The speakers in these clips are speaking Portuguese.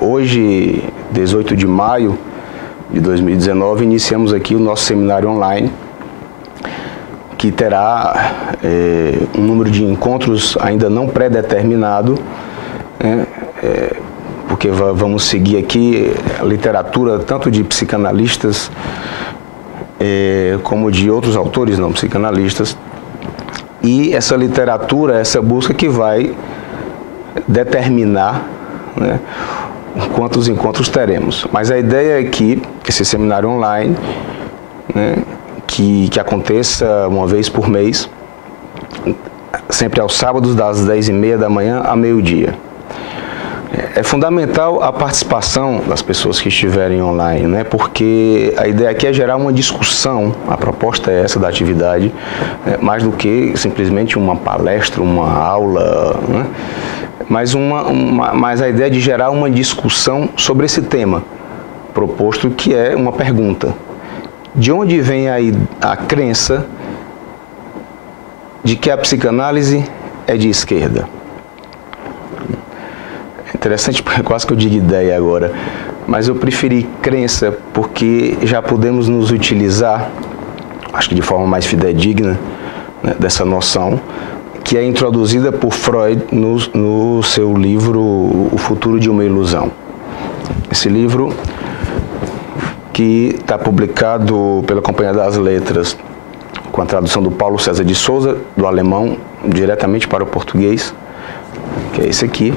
Hoje, 18 de maio de 2019, iniciamos aqui o nosso seminário online, que terá um número de encontros ainda não pré-determinado, né, porque vamos seguir aqui a literatura tanto de psicanalistas como de outros autores não psicanalistas, e essa literatura, essa busca que vai determinar, né, quantos encontros teremos. Mas a ideia é que esse seminário online, né, que aconteça uma vez por mês, sempre aos sábados, das 10h30 da manhã a meio-dia. É fundamental a participação das pessoas que estiverem online, né? Porque a ideia aqui é gerar uma discussão, a proposta é essa da atividade, né? Mais do que simplesmente uma palestra, uma aula, né? Mas a ideia é de gerar uma discussão sobre esse tema proposto, que é uma pergunta. De onde vem aí a crença de que a psicanálise é de esquerda? É interessante, porque quase que eu digo ideia agora, mas eu preferi crença porque já podemos nos utilizar, acho que de forma mais fidedigna, né, dessa noção, que é introduzida por Freud no seu livro O Futuro de uma Ilusão. Esse livro, que está publicado pela Companhia das Letras, com a tradução do Paulo César de Souza, do alemão, diretamente para o português, que é esse aqui.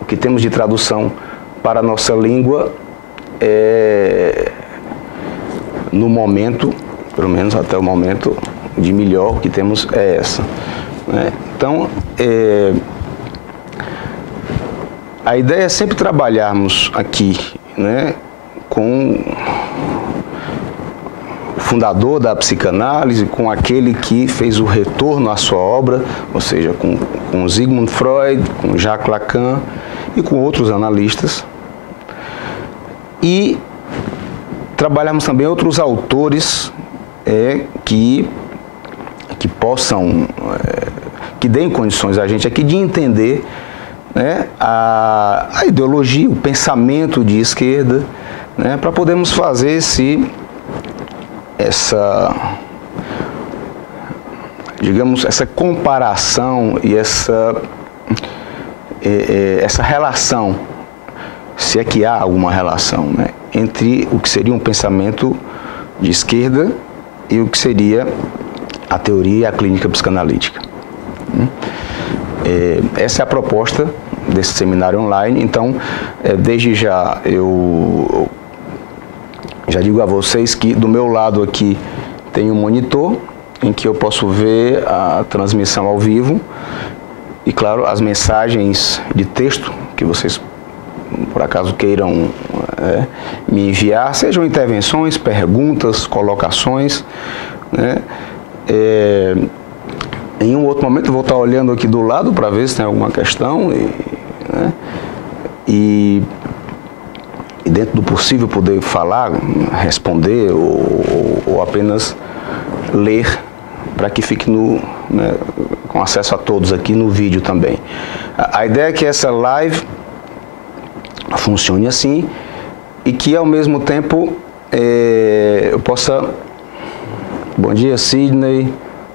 O que temos de tradução para a nossa língua no momento, pelo menos até o momento, de melhor que temos é essa, né? Então, a ideia é sempre trabalharmos aqui, né, com o fundador da psicanálise, com aquele que fez o retorno à sua obra, ou seja, com Sigmund Freud, com Jacques Lacan e com outros analistas. E trabalharmos também outros autores que possam, que deem condições a gente aqui de entender, né, a ideologia, o pensamento de esquerda, né, para podermos fazer essa comparação e essa relação, se é que há alguma relação, né, entre o que seria um pensamento de esquerda e o que seria a teoria e a clínica psicanalítica. Essa é a proposta desse seminário online. Então, desde já, eu já digo a vocês que do meu lado aqui tem um monitor em que eu posso ver a transmissão ao vivo e, claro, as mensagens de texto que vocês, por acaso, queiram me enviar, sejam intervenções, perguntas, colocações, né? Em um outro momento eu vou estar olhando aqui do lado para ver se tem alguma questão e dentro do possível poder falar, responder ou apenas ler, para que fique com acesso a todos aqui no vídeo também. A ideia é que essa live funcione assim e que ao mesmo tempo eu possa... Bom dia, Sidney,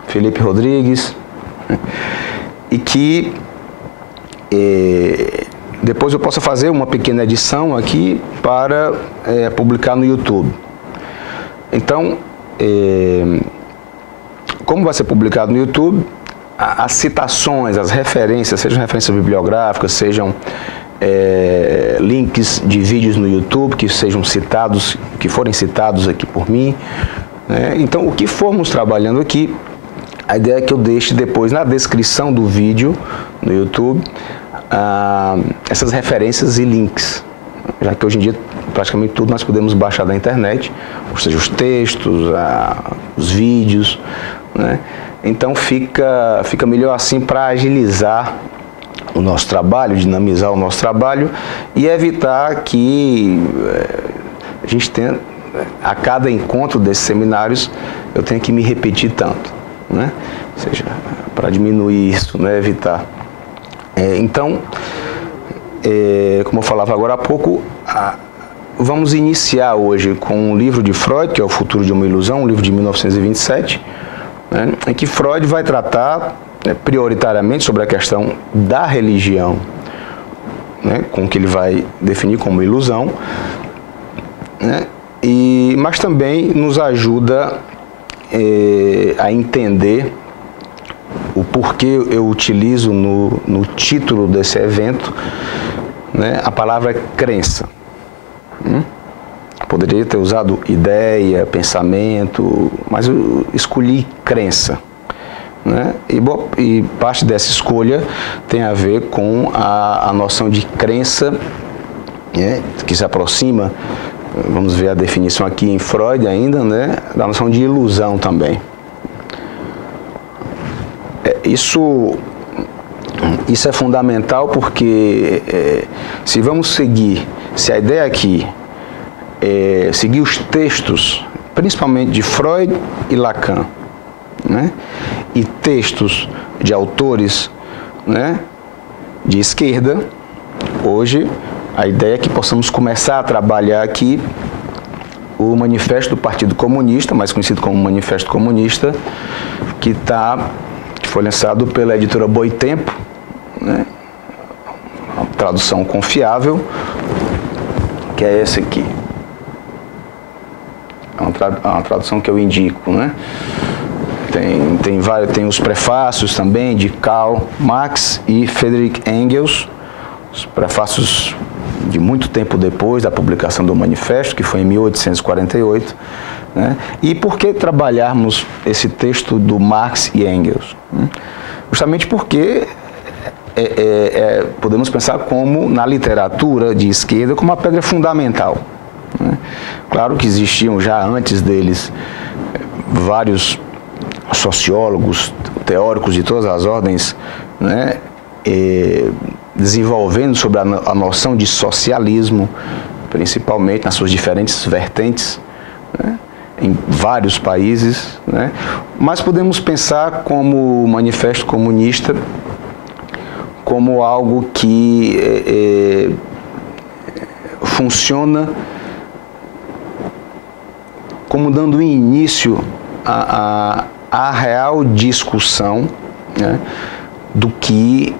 Felipe Rodrigues, e que depois eu possa fazer uma pequena edição aqui para publicar no YouTube. Então, como vai ser publicado no YouTube, as citações, as referências, sejam referências bibliográficas, sejam links de vídeos no YouTube que sejam citados, que forem citados aqui por mim, né? Então, o que formos trabalhando aqui, a ideia é que eu deixe depois na descrição do vídeo no YouTube essas referências e links, já que hoje em dia praticamente tudo nós podemos baixar da internet, ou seja, os textos, os vídeos, né? Então fica melhor assim para agilizar o nosso trabalho, dinamizar o nosso trabalho e evitar que a gente tenha, a cada encontro desses seminários, eu tenho que me repetir tanto, né? Ou seja, para diminuir isso, né? Evitar. Então, como eu falava agora há pouco, vamos iniciar hoje com um livro de Freud, que é O Futuro de uma Ilusão, um livro de 1927, né, em que Freud vai tratar prioritariamente sobre a questão da religião, né, com o que ele vai definir como ilusão, né, mas também nos ajuda a entender o porquê eu utilizo no título desse evento, né, a palavra Crença. Poderia ter usado ideia, pensamento, mas eu escolhi crença, né? E parte dessa escolha tem a ver com a noção de crença, né, que se aproxima, vamos ver a definição aqui em Freud ainda, né, da noção de ilusão também. Isso é fundamental porque se a ideia aqui é seguir os textos, principalmente de Freud e Lacan, né, e textos de autores, né, de esquerda, hoje a ideia é que possamos começar a trabalhar aqui o Manifesto do Partido Comunista, mais conhecido como Manifesto Comunista, que foi lançado pela editora Boitempo, né, uma tradução confiável, que é essa aqui. É uma tradução que eu indico, né? Tem os prefácios também de Karl Marx e Friedrich Engels, os prefácios de muito tempo depois da publicação do Manifesto, que foi em 1848. Né? E por que trabalharmos esse texto do Marx e Engels? Justamente porque podemos pensar como, na literatura de esquerda, como uma pedra fundamental. Né? Claro que existiam já antes deles vários sociólogos, teóricos de todas as ordens, né, desenvolvendo sobre a noção de socialismo, principalmente nas suas diferentes vertentes, né, em vários países, né, mas podemos pensar como o Manifesto Comunista como algo que funciona como dando início à real discussão, né, do que,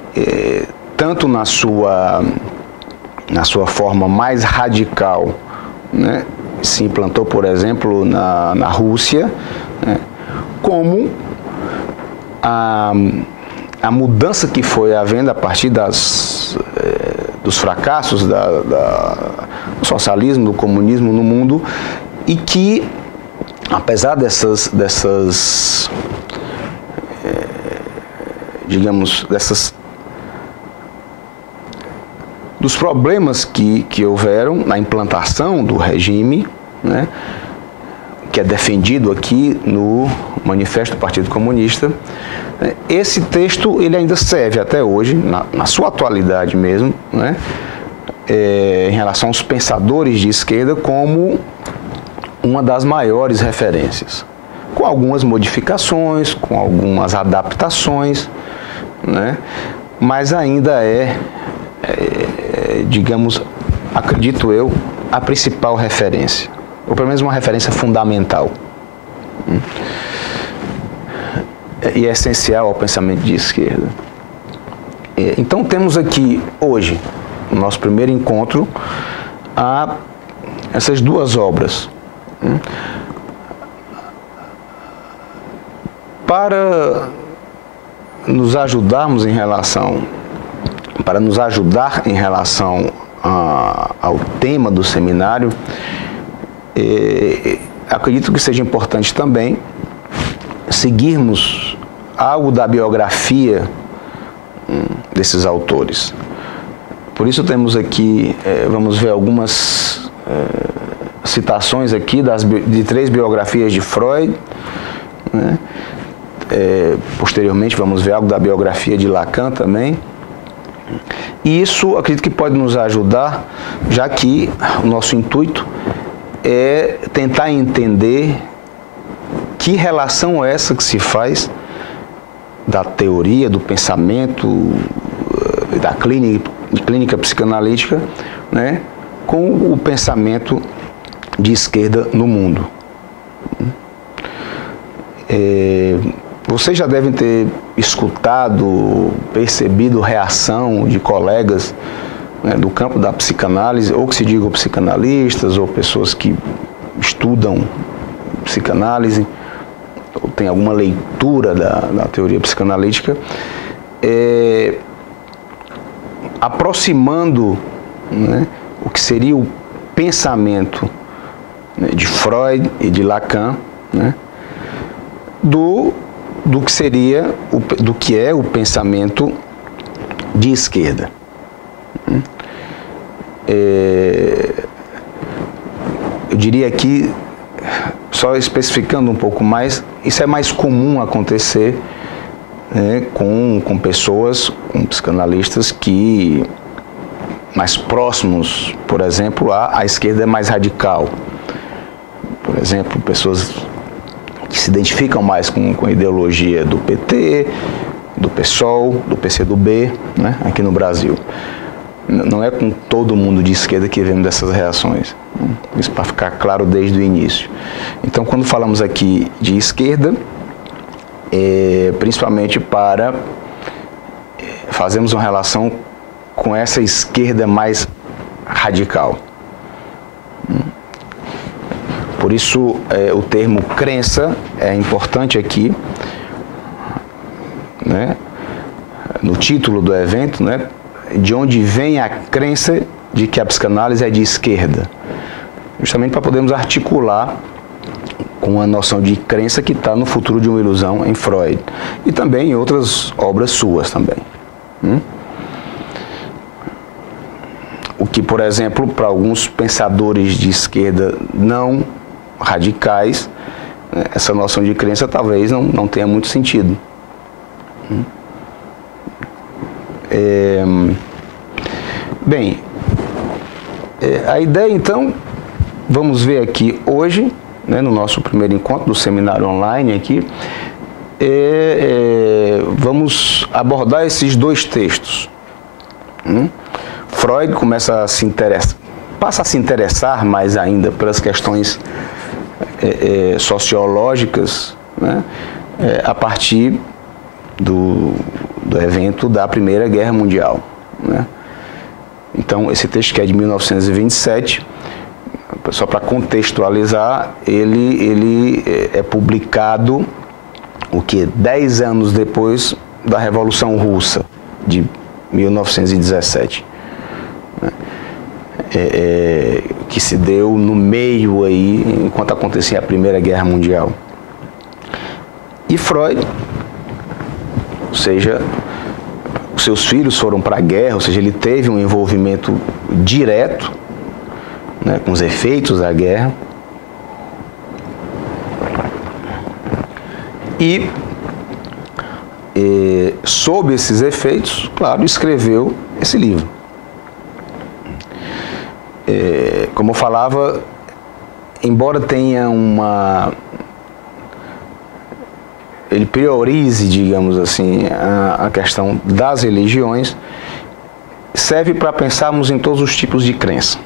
tanto na sua forma mais radical, né, se implantou, por exemplo, na Rússia, né, como a mudança que foi havendo a partir dos fracassos do socialismo, do comunismo no mundo, e que, apesar dos problemas que houveram na implantação do regime, né, que é defendido aqui no Manifesto do Partido Comunista, esse texto ele ainda serve até hoje, na sua atualidade mesmo, né, em relação aos pensadores de esquerda, como uma das maiores referências, com algumas modificações, com algumas adaptações, né, mas ainda digamos, acredito eu, a principal referência, ou pelo menos uma referência fundamental e é essencial ao pensamento de esquerda. Então temos aqui hoje, no nosso primeiro encontro, essas duas obras. Para nos ajudar em relação ao tema do seminário, acredito que seja importante também seguirmos algo da biografia desses autores. Por isso temos aqui, vamos ver algumas citações aqui de 3 biografias de Freud, né? Posteriormente vamos ver algo da biografia de Lacan também. E isso acredito que pode nos ajudar, já que o nosso intuito é tentar entender que relação é essa que se faz da teoria, do pensamento, da clínica de clínica psicanalítica, né, com o pensamento de esquerda no mundo. Vocês já devem ter escutado, percebido reação de colegas, né, do campo da psicanálise, ou que se digam psicanalistas, ou pessoas que estudam psicanálise, ou tem alguma leitura da teoria psicanalítica, aproximando, né, o que seria o pensamento, né, de Freud e de Lacan, né, do que seria, do que é o pensamento de esquerda. Eu diria aqui, só especificando um pouco mais, isso é mais comum acontecer, né, com pessoas, com psicanalistas que mais próximos, por exemplo, à esquerda é mais radical. Por exemplo, pessoas que se identificam mais com a ideologia do PT, do PSOL, do PCdoB, né, aqui no Brasil. Não é com todo mundo de esquerda que vemos dessas reações. Isso para ficar claro desde o início. Então, quando falamos aqui de esquerda, principalmente para fazermos uma relação com essa esquerda mais radical. Por isso, o termo crença é importante aqui, né, no título do evento, né, de onde vem a crença de que a psicanálise é de esquerda, justamente para podermos articular com a noção de crença que está no Futuro de uma Ilusão em Freud e também em outras obras suas também. O que, por exemplo, para alguns pensadores de esquerda não radicais, essa noção de crença talvez não tenha muito sentido. Bem, a ideia então, vamos ver aqui hoje, né, no nosso primeiro encontro do seminário online aqui, vamos abordar esses dois textos. Freud começa a se interessar, passa a se interessar mais ainda pelas questões sociológicas, né, a partir do evento da Primeira Guerra Mundial, né? Então, esse texto, que é de 1927, só para contextualizar, ele é publicado, 10 anos depois da Revolução Russa, de 1917. Que se deu no meio aí, enquanto acontecia a Primeira Guerra Mundial. E Freud, ou seja, seus filhos foram para a guerra, ou seja, ele teve um envolvimento direto, né, com os efeitos da guerra. E sob esses efeitos, claro, escreveu esse livro. Como eu falava, embora tenha ele priorize, digamos assim, a questão das religiões, serve para pensarmos em todos os tipos de crença.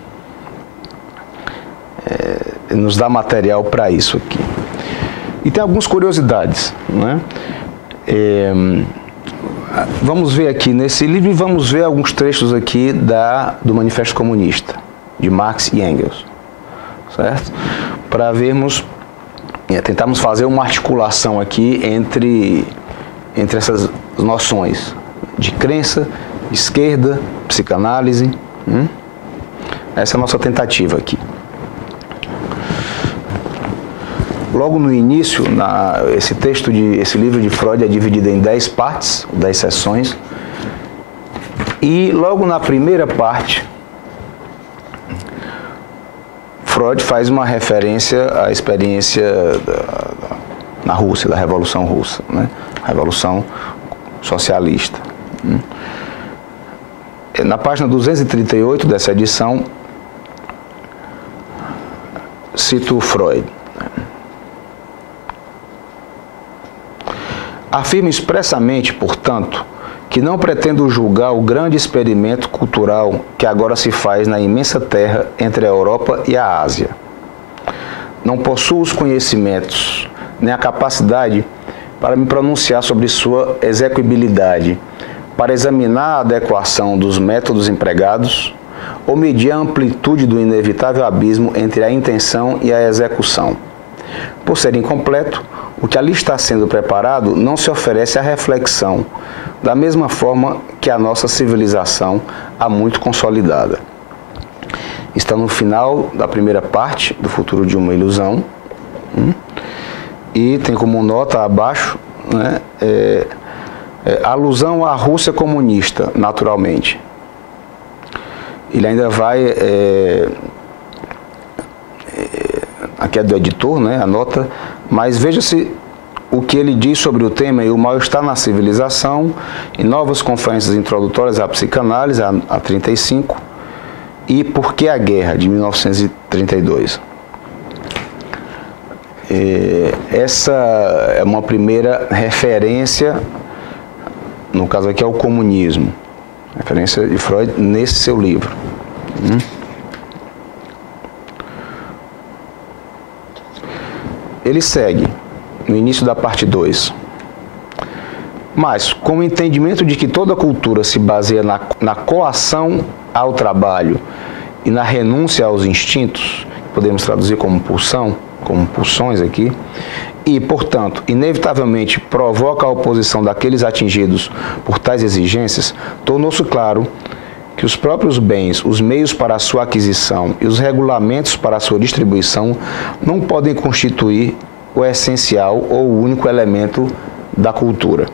Nos dá material para isso aqui. E tem algumas curiosidades, né? Vamos ver aqui nesse livro e vamos ver alguns trechos aqui do Manifesto Comunista, de Marx e Engels, certo? Para vermos, tentarmos fazer uma articulação aqui entre essas noções de crença, esquerda, psicanálise. Essa é a nossa tentativa aqui. Logo no início, esse livro de Freud é dividido em 10 partes, 10 seções, e logo na primeira parte, Freud faz uma referência à experiência na Rússia, da Revolução Russa, né? Revolução Socialista. Na página 238 dessa edição, cito Freud. Afirma expressamente, portanto, que não pretendo julgar o grande experimento cultural que agora se faz na imensa terra entre a Europa e a Ásia. Não possuo os conhecimentos, nem a capacidade para me pronunciar sobre sua execuibilidade, para examinar a adequação dos métodos empregados ou medir a amplitude do inevitável abismo entre a intenção e a execução. Por ser incompleto, o que ali está sendo preparado não se oferece à reflexão, da mesma forma que a nossa civilização há muito consolidada. Está no final da primeira parte do Futuro de uma Ilusão, e tem como nota abaixo, né, alusão à Rússia comunista, naturalmente. Ele ainda vai, aqui é do editor, né, a nota, mas veja-se o que ele diz sobre o tema e o mal-estar na civilização, em novas conferências introdutórias à psicanálise, a 35, e Por que a Guerra, de 1932. Essa é uma primeira referência, no caso aqui, ao comunismo, referência de Freud nesse seu livro. Ele segue, no início da parte 2. Mas, com o entendimento de que toda cultura se baseia na coação ao trabalho e na renúncia aos instintos, podemos traduzir como pulsão, como pulsões aqui, e, portanto, inevitavelmente provoca a oposição daqueles atingidos por tais exigências, tornou-se claro que os próprios bens, os meios para a sua aquisição e os regulamentos para a sua distribuição não podem constituir o essencial ou o único elemento da cultura,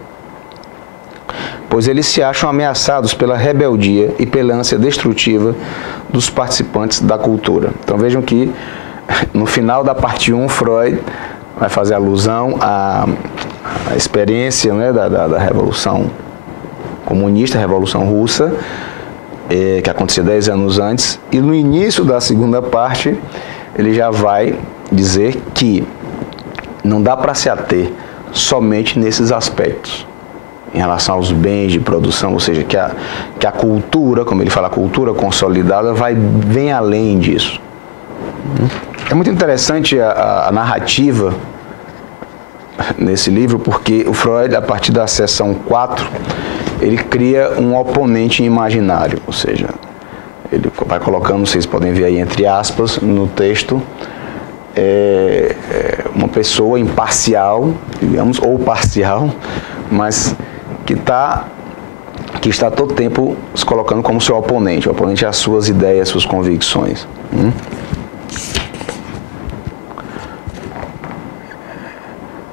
pois eles se acham ameaçados pela rebeldia e pela ânsia destrutiva dos participantes da cultura. Então vejam que no final da parte 1, Freud vai fazer alusão à experiência, né, da Revolução Comunista, Revolução Russa, que aconteceu 10 anos antes, e no início da segunda parte ele já vai dizer que não dá para se ater somente nesses aspectos, em relação aos bens de produção, ou seja, que a cultura, como ele fala, a cultura consolidada, vem além disso. É muito interessante a narrativa nesse livro, porque o Freud, a partir da seção 4, ele cria um oponente imaginário, ou seja, ele vai colocando, vocês podem ver aí entre aspas, no texto, uma pessoa imparcial, digamos, ou parcial, mas que está todo tempo se colocando como seu oponente. O oponente é as suas ideias, suas convicções.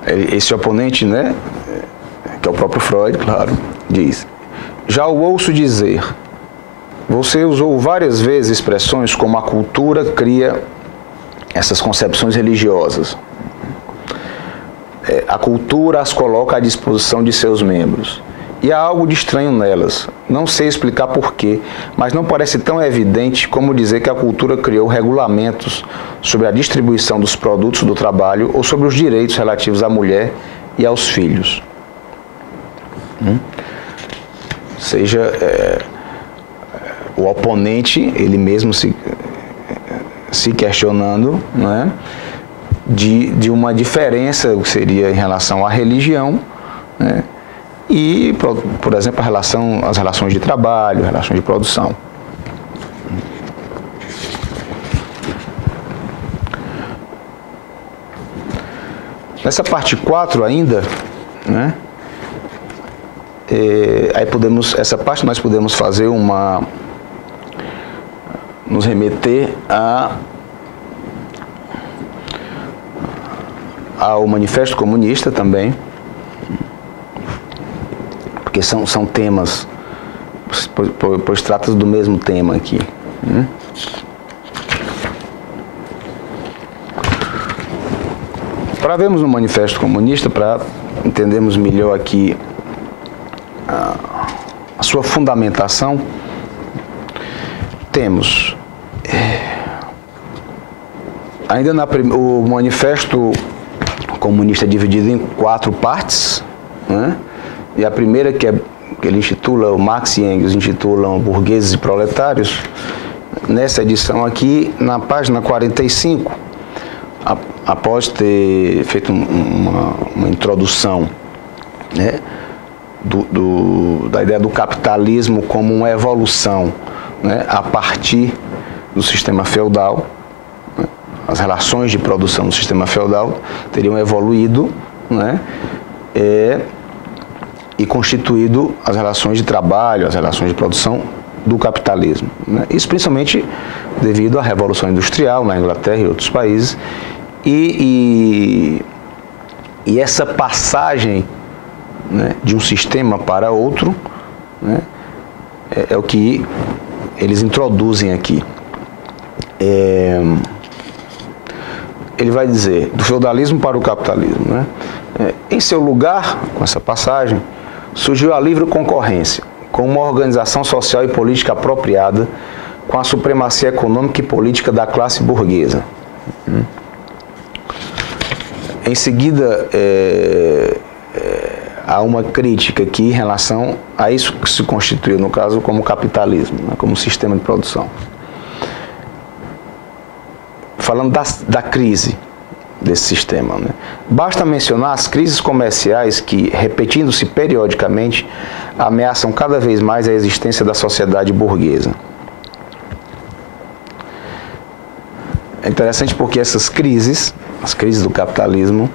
Esse oponente, né, que é o próprio Freud, claro, diz: já o ouço dizer, você usou várias vezes expressões como a cultura cria essas concepções religiosas. A cultura as coloca à disposição de seus membros. E há algo de estranho nelas. Não sei explicar porquê, mas não parece tão evidente como dizer que a cultura criou regulamentos sobre a distribuição dos produtos do trabalho ou sobre os direitos relativos à mulher e aos filhos. Ou seja, o oponente, ele mesmo se questionando, né, de uma diferença, o que seria em relação à religião, né, e, por exemplo, as relações de trabalho, relações de produção. Nessa parte 4 ainda, né, essa parte nós podemos fazer nos remeter ao Manifesto Comunista também, porque são temas, pois trata do mesmo tema aqui. Para vermos no Manifesto Comunista, para entendermos melhor aqui a sua fundamentação, temos ainda o Manifesto Comunista é dividido em 4 partes, né? E a primeira, que é que ele intitula, o Marx e Engels intitulam Burgueses e Proletários, nessa edição aqui, na página 45, após ter feito uma introdução, né, da ideia do capitalismo como uma evolução, né, a partir do sistema feudal, né, as relações de produção do sistema feudal teriam evoluído, né, e constituído as relações de trabalho, as relações de produção do capitalismo, né? Isso principalmente devido à Revolução Industrial na Inglaterra e outros países, e essa passagem, né, de um sistema para outro, né, é o que eles introduzem aqui. Ele vai dizer, do feudalismo para o capitalismo, né? Em seu lugar, com essa passagem, surgiu a livre concorrência, com uma organização social e política apropriada, com a supremacia econômica e política da classe burguesa. Em seguida, há uma crítica aqui em relação a isso que se constituiu, no caso, como capitalismo, né, como sistema de produção. Falando da crise desse sistema, né? Basta mencionar as crises comerciais que, repetindo-se periodicamente, ameaçam cada vez mais a existência da sociedade burguesa. É interessante porque essas crises, as crises do capitalismo,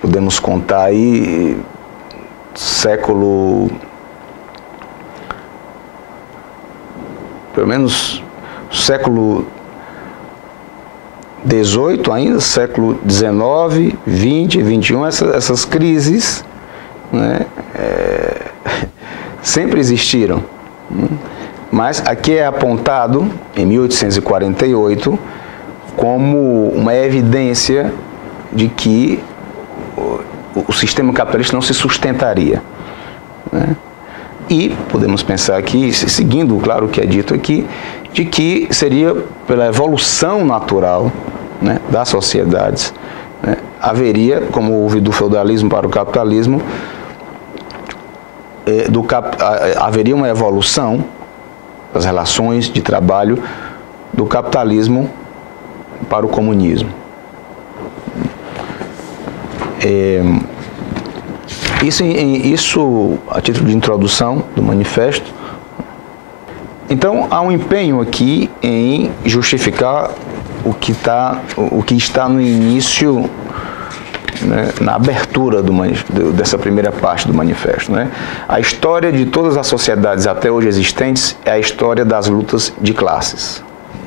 podemos contar aí pelo menos século XVIII ainda, século XIX, XX, XXI, essas crises, né, sempre existiram. Mas aqui é apontado, em 1848, como uma evidência de que o sistema capitalista não se sustentaria, né? E podemos pensar aqui, seguindo, claro, o que é dito aqui, de que seria pela evolução natural, né, das sociedades, né, haveria, como houve do feudalismo para o capitalismo, haveria uma evolução das relações de trabalho do capitalismo para o comunismo. Isso a título de introdução do manifesto. Então, há um empenho aqui em justificar o que está no início, né, na abertura dessa primeira parte do manifesto, né? A história de todas as sociedades até hoje existentes é a história das lutas de classes.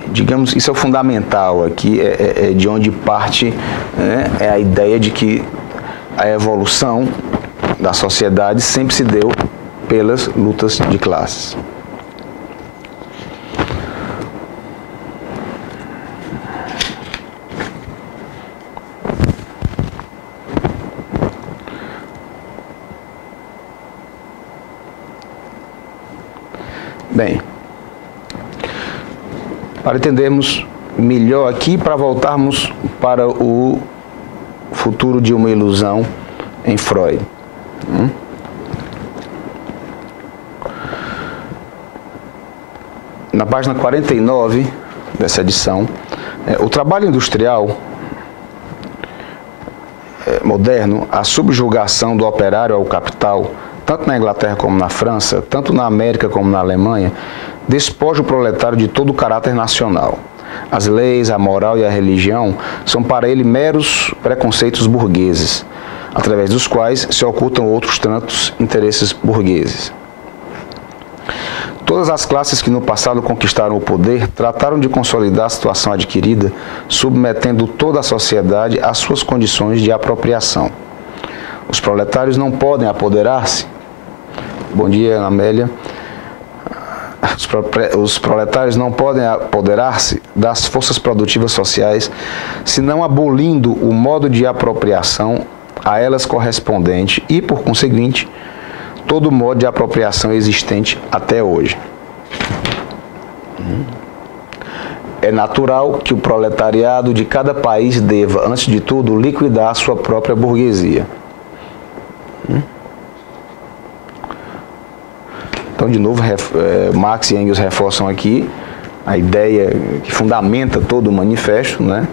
Digamos, isso é o fundamental aqui, é de onde parte, né, é a ideia de que a evolução da sociedade sempre se deu pelas lutas de classes. Bem, para entendermos melhor aqui, para voltarmos para o futuro de uma ilusão em Freud. Na página 49 dessa edição, o trabalho industrial moderno, a subjugação do operário ao capital, tanto na Inglaterra como na França, tanto na América como na Alemanha, despoja o proletário de todo o caráter nacional. As leis, a moral e a religião são para ele meros preconceitos burgueses, através dos quais se ocultam outros tantos interesses burgueses. Todas as classes que no passado conquistaram o poder trataram de consolidar a situação adquirida, submetendo toda a sociedade às suas condições de apropriação. Os proletários não podem apoderar-se. Bom dia, Ana Amélia. Os proletários não podem apoderar-se das forças produtivas sociais, senão abolindo o modo de apropriação a elas correspondente e, por conseguinte, todo o modo de apropriação existente até hoje. É natural que o proletariado de cada país deva, antes de tudo, liquidar a sua própria burguesia. Então, de novo, Marx e Engels reforçam aqui a ideia que fundamenta todo o manifesto, né,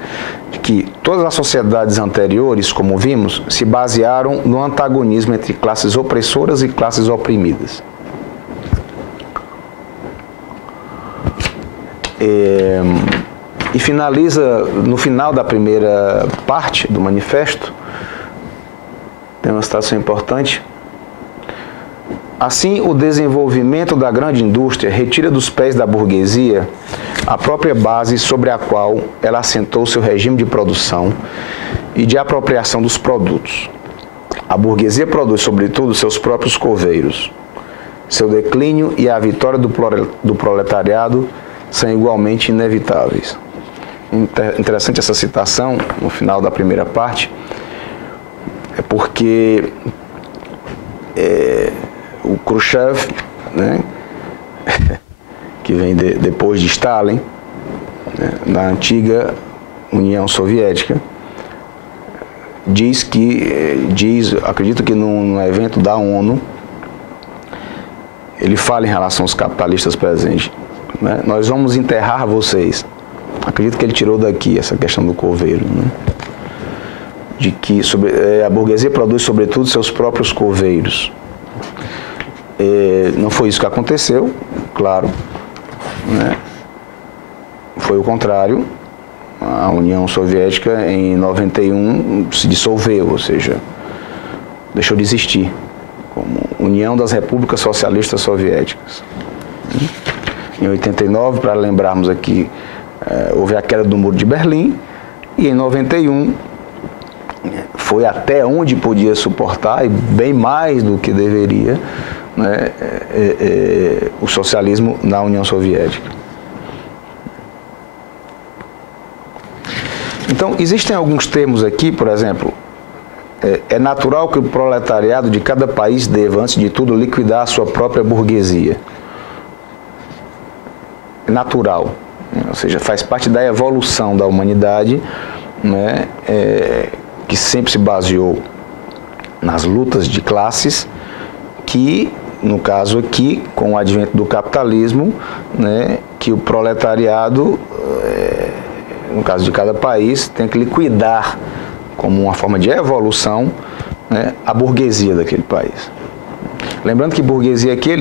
de que todas as sociedades anteriores, como vimos, se basearam no antagonismo entre classes opressoras e classes oprimidas. E finaliza, no final da primeira parte do manifesto, tem uma citação importante. Assim, o desenvolvimento da grande indústria retira dos pés da burguesia a própria base sobre a qual ela assentou seu regime de produção e de apropriação dos produtos. A burguesia produz, sobretudo, seus próprios coveiros. Seu declínio e a vitória do proletariado são igualmente inevitáveis. Interessante essa citação, no final da primeira parte, é porque o Khrushchev, né, que vem depois de Stalin, né, na antiga União Soviética, acredito que num evento da ONU, ele fala em relação aos capitalistas presentes, né, nós vamos enterrar vocês. Acredito que ele tirou daqui essa questão do coveiro, né, de que a burguesia produz sobretudo seus próprios coveiros. Não foi isso que aconteceu, claro, né? Foi o contrário. A União Soviética em 91 se dissolveu, ou seja, deixou de existir como União das Repúblicas Socialistas Soviéticas. Em 89, para lembrarmos aqui, houve a queda do Muro de Berlim, e em 91 foi até onde podia suportar, e bem mais do que deveria, né, o socialismo na União Soviética. Então, existem alguns termos aqui, por exemplo, é natural que o proletariado de cada país deva, antes de tudo, liquidar a sua própria burguesia. É natural, né? Ou seja, faz parte da evolução da humanidade, né, que sempre se baseou nas lutas de classes, que, no caso aqui, com o advento do capitalismo, né, que o proletariado, no caso de cada país, tem que liquidar, como uma forma de evolução, né, a burguesia daquele país. Lembrando que burguesia aqui,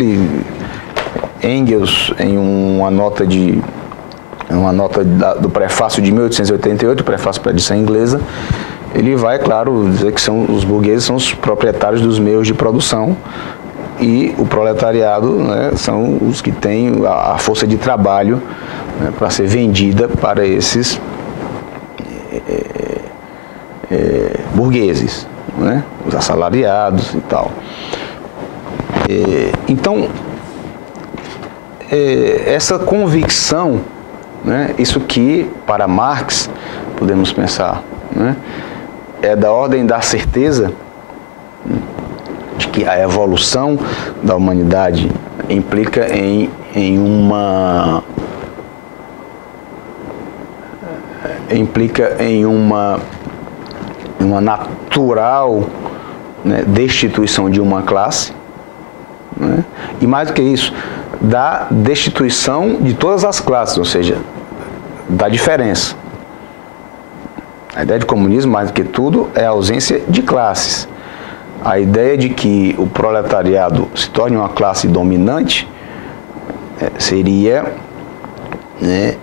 Engels, em uma nota do prefácio de 1888, o prefácio para a edição inglesa, ele vai, claro, dizer que os burgueses são os proprietários dos meios de produção e o proletariado, né, são os que têm a força de trabalho, né, para ser vendida para esses burgueses, né, os assalariados e tal. Então, essa convicção, né, isso que, para Marx, podemos pensar, né, é da ordem da certeza de que a evolução da humanidade implica em uma natural, né, destituição de uma classe, né, e mais do que isso, da destituição de todas as classes, ou seja, da diferença. A ideia de comunismo, mais do que tudo, é a ausência de classes. A ideia de que o proletariado se torne uma classe dominante seria, né,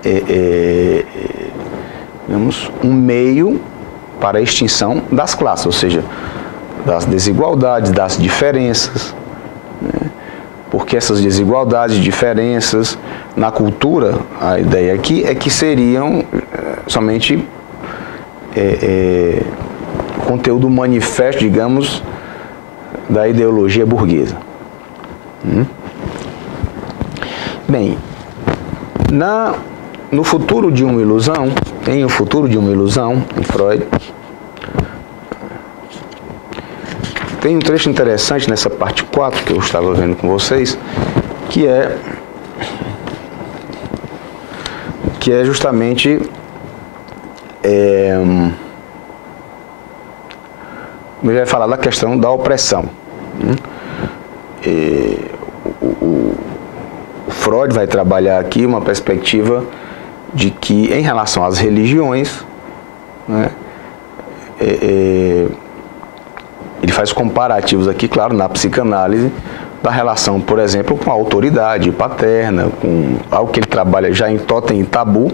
digamos, um meio para a extinção das classes, ou seja, das desigualdades, das diferenças, né? Porque essas desigualdades, diferenças, na cultura, a ideia aqui é que seriam somente conteúdo manifesto, digamos, da ideologia burguesa. Bem, no futuro de uma ilusão, em Freud, tem um trecho interessante nessa parte 4 que eu estava vendo com vocês, que é justamente ele vai falar da questão da opressão. o Freud vai trabalhar aqui uma perspectiva de que, em relação às religiões, né, ele faz comparativos aqui, claro, na psicanálise, da relação, por exemplo, com a autoridade paterna, com algo que ele trabalha já em Totem e Tabu,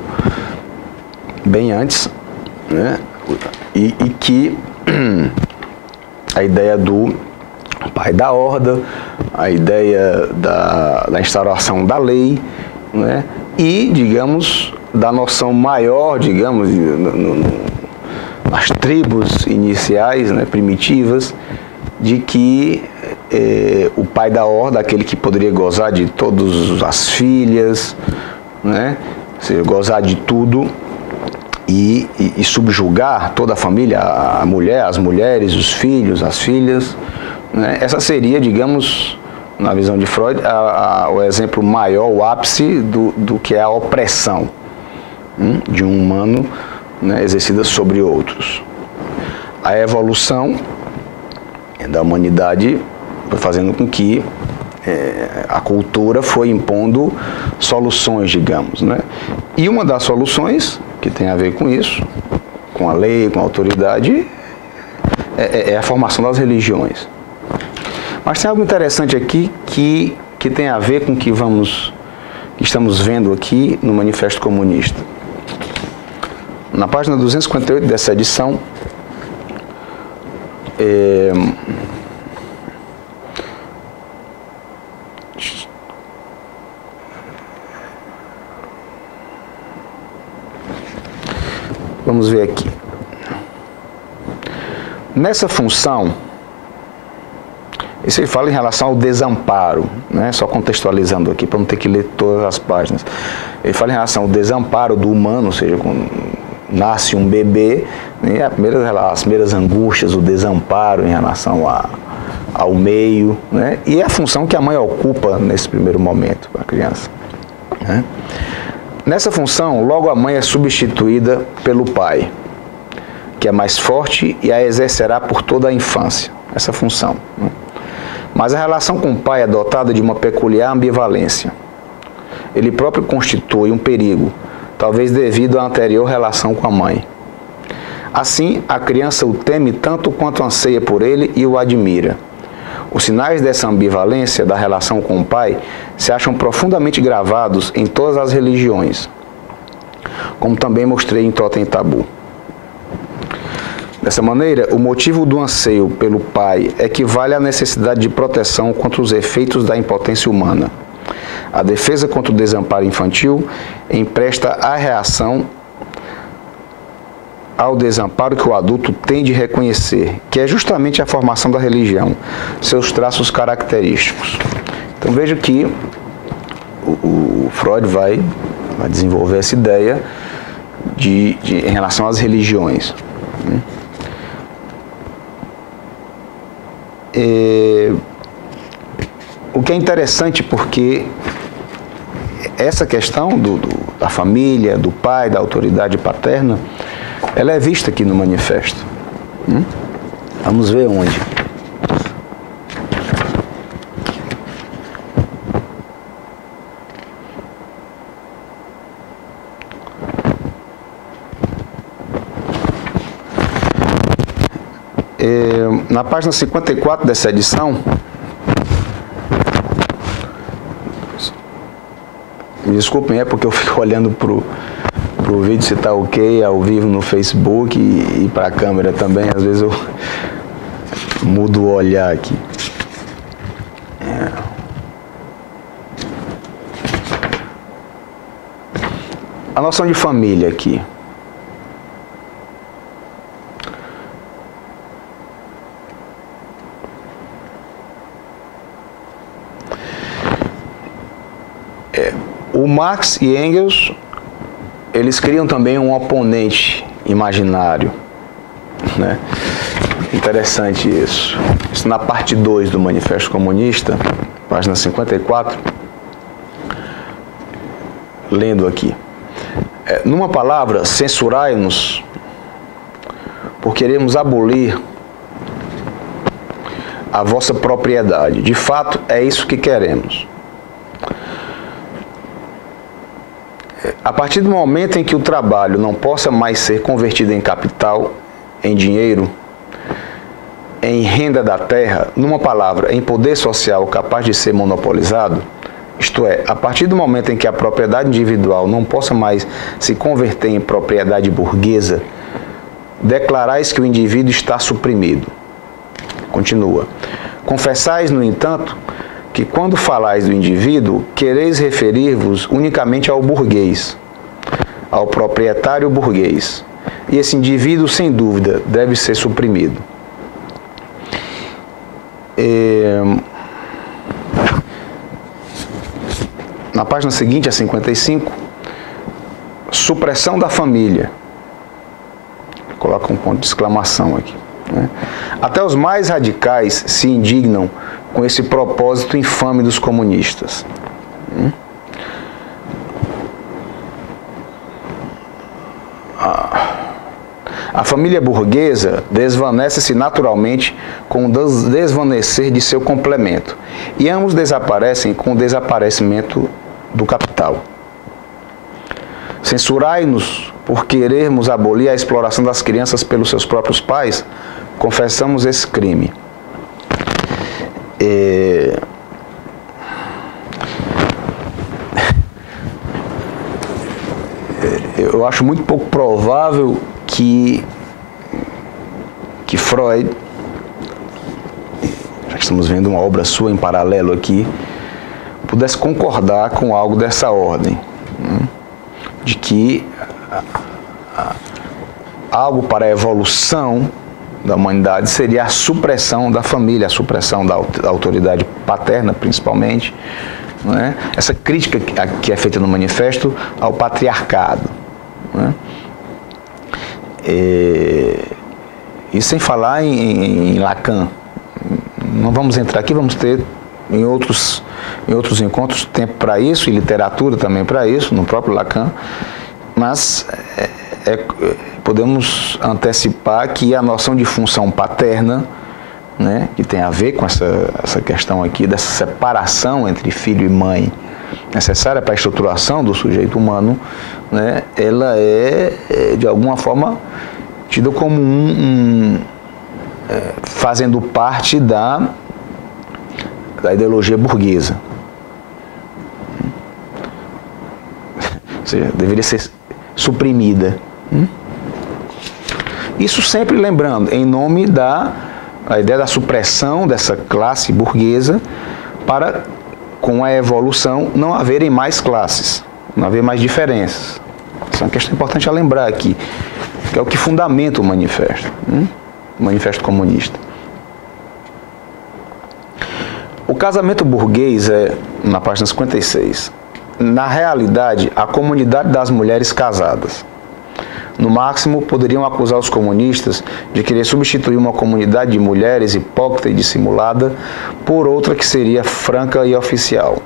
bem antes, né, e que a ideia do pai da horda, a ideia da instauração da lei, né, e, digamos, da noção maior, digamos, nas tribos iniciais, né, primitivas, de que o pai da horda, aquele que poderia gozar de todas as filhas, né, ou seja, gozar de tudo e subjugar toda a família, a mulher, as mulheres, os filhos, as filhas, né, essa seria, digamos, na visão de Freud, o exemplo maior, o ápice do que é a opressão de um humano, né, exercida sobre outros. A evolução da humanidade foi fazendo com que a cultura foi impondo soluções, digamos, né? E uma das soluções que tem a ver com isso, com a lei, com a autoridade, é a formação das religiões. Mas tem algo interessante aqui que tem a ver com o que estamos vendo aqui no Manifesto Comunista. Na página 258 dessa edição, vamos ver aqui. Nessa função, isso ele fala em relação ao desamparo, né? Só contextualizando aqui, para não ter que ler todas as páginas. Ele fala em relação ao desamparo do humano, ou seja, quando nasce um bebê, né? As primeiras angústias, o desamparo em relação ao meio, né? E a função que a mãe ocupa nesse primeiro momento para a criança, né? Nessa função, logo a mãe é substituída pelo pai, que é mais forte e a exercerá por toda a infância, essa função, né? Mas a relação com o pai é dotada de uma peculiar ambivalência. Ele próprio constitui um perigo, talvez devido à anterior relação com a mãe. Assim, a criança o teme tanto quanto anseia por ele e o admira. Os sinais dessa ambivalência da relação com o pai se acham profundamente gravados em todas as religiões, como também mostrei em Totem e Tabu. Dessa maneira, o motivo do anseio pelo pai equivale à necessidade de proteção contra os efeitos da impotência humana. A defesa contra o desamparo infantil empresta a reação ao desamparo que o adulto tem de reconhecer, que é justamente a formação da religião, seus traços característicos. Então veja que o Freud vai desenvolver essa ideia em relação às religiões, né? O que é interessante porque essa questão da família, do pai, da autoridade paterna, ela é vista aqui no manifesto. Vamos ver onde. Na página 54 dessa edição, me desculpem, é porque eu fico olhando pro vídeo se está ok, ao vivo no Facebook e para a câmera também, às vezes eu mudo o olhar aqui. A noção de família aqui. O Marx e Engels, eles criam também um oponente imaginário, né? Interessante isso. Isso na parte 2 do Manifesto Comunista, página 54, lendo aqui. Numa palavra, censurai-nos por queremos abolir a vossa propriedade. De fato, é isso que queremos. A partir do momento em que o trabalho não possa mais ser convertido em capital, em dinheiro, em renda da terra, numa palavra, em poder social capaz de ser monopolizado, isto é, a partir do momento em que a propriedade individual não possa mais se converter em propriedade burguesa, declarais que o indivíduo está suprimido. Continua. Confessais, no entanto, que quando falais do indivíduo, quereis referir-vos unicamente ao burguês, ao proprietário burguês. E esse indivíduo, sem dúvida, deve ser suprimido. Na página seguinte, a 55, supressão da família. Coloca um ponto de exclamação aqui. Né? Até os mais radicais se indignam com esse propósito infame dos comunistas. A família burguesa desvanece-se naturalmente com o desvanecer de seu complemento, e ambos desaparecem com o desaparecimento do capital. Censurai-nos por querermos abolir a exploração das crianças pelos seus próprios pais, confessamos esse crime. Eu acho muito pouco provável que Freud, já que estamos vendo uma obra sua em paralelo aqui, pudesse concordar com algo dessa ordem, de que algo para a evolução da humanidade seria a supressão da família, a supressão da autoridade paterna, principalmente, não é? Essa crítica que é feita no manifesto ao patriarcado, não é? E sem falar em Lacan. Não vamos entrar aqui, vamos ter em outros encontros tempo para isso, e literatura também para isso, no próprio Lacan, mas podemos antecipar que a noção de função paterna, né, que tem a ver com essa questão aqui dessa separação entre filho e mãe, necessária para a estruturação do sujeito humano, né, ela é de alguma forma tida como fazendo parte da ideologia burguesa. Ou seja, deveria ser suprimida. Isso sempre lembrando, em nome da ideia da supressão dessa classe burguesa para, com a evolução, não haverem mais classes, não haver mais diferenças. Essa é uma questão importante a lembrar aqui, que é o que fundamenta o manifesto, o manifesto comunista. O casamento burguês é, na página 56, na realidade, a comunidade das mulheres casadas. No máximo, poderiam acusar os comunistas de querer substituir uma comunidade de mulheres hipócrita e dissimulada por outra que seria franca e oficial.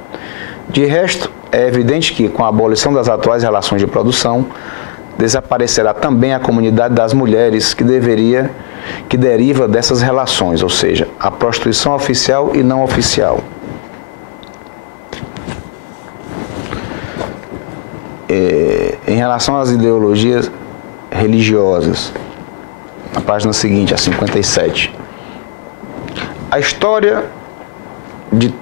De resto, é evidente que, com a abolição das atuais relações de produção, desaparecerá também a comunidade das mulheres que deriva dessas relações, ou seja, a prostituição oficial e não oficial. Em relação às ideologias religiosas, na página seguinte, a 57, a história de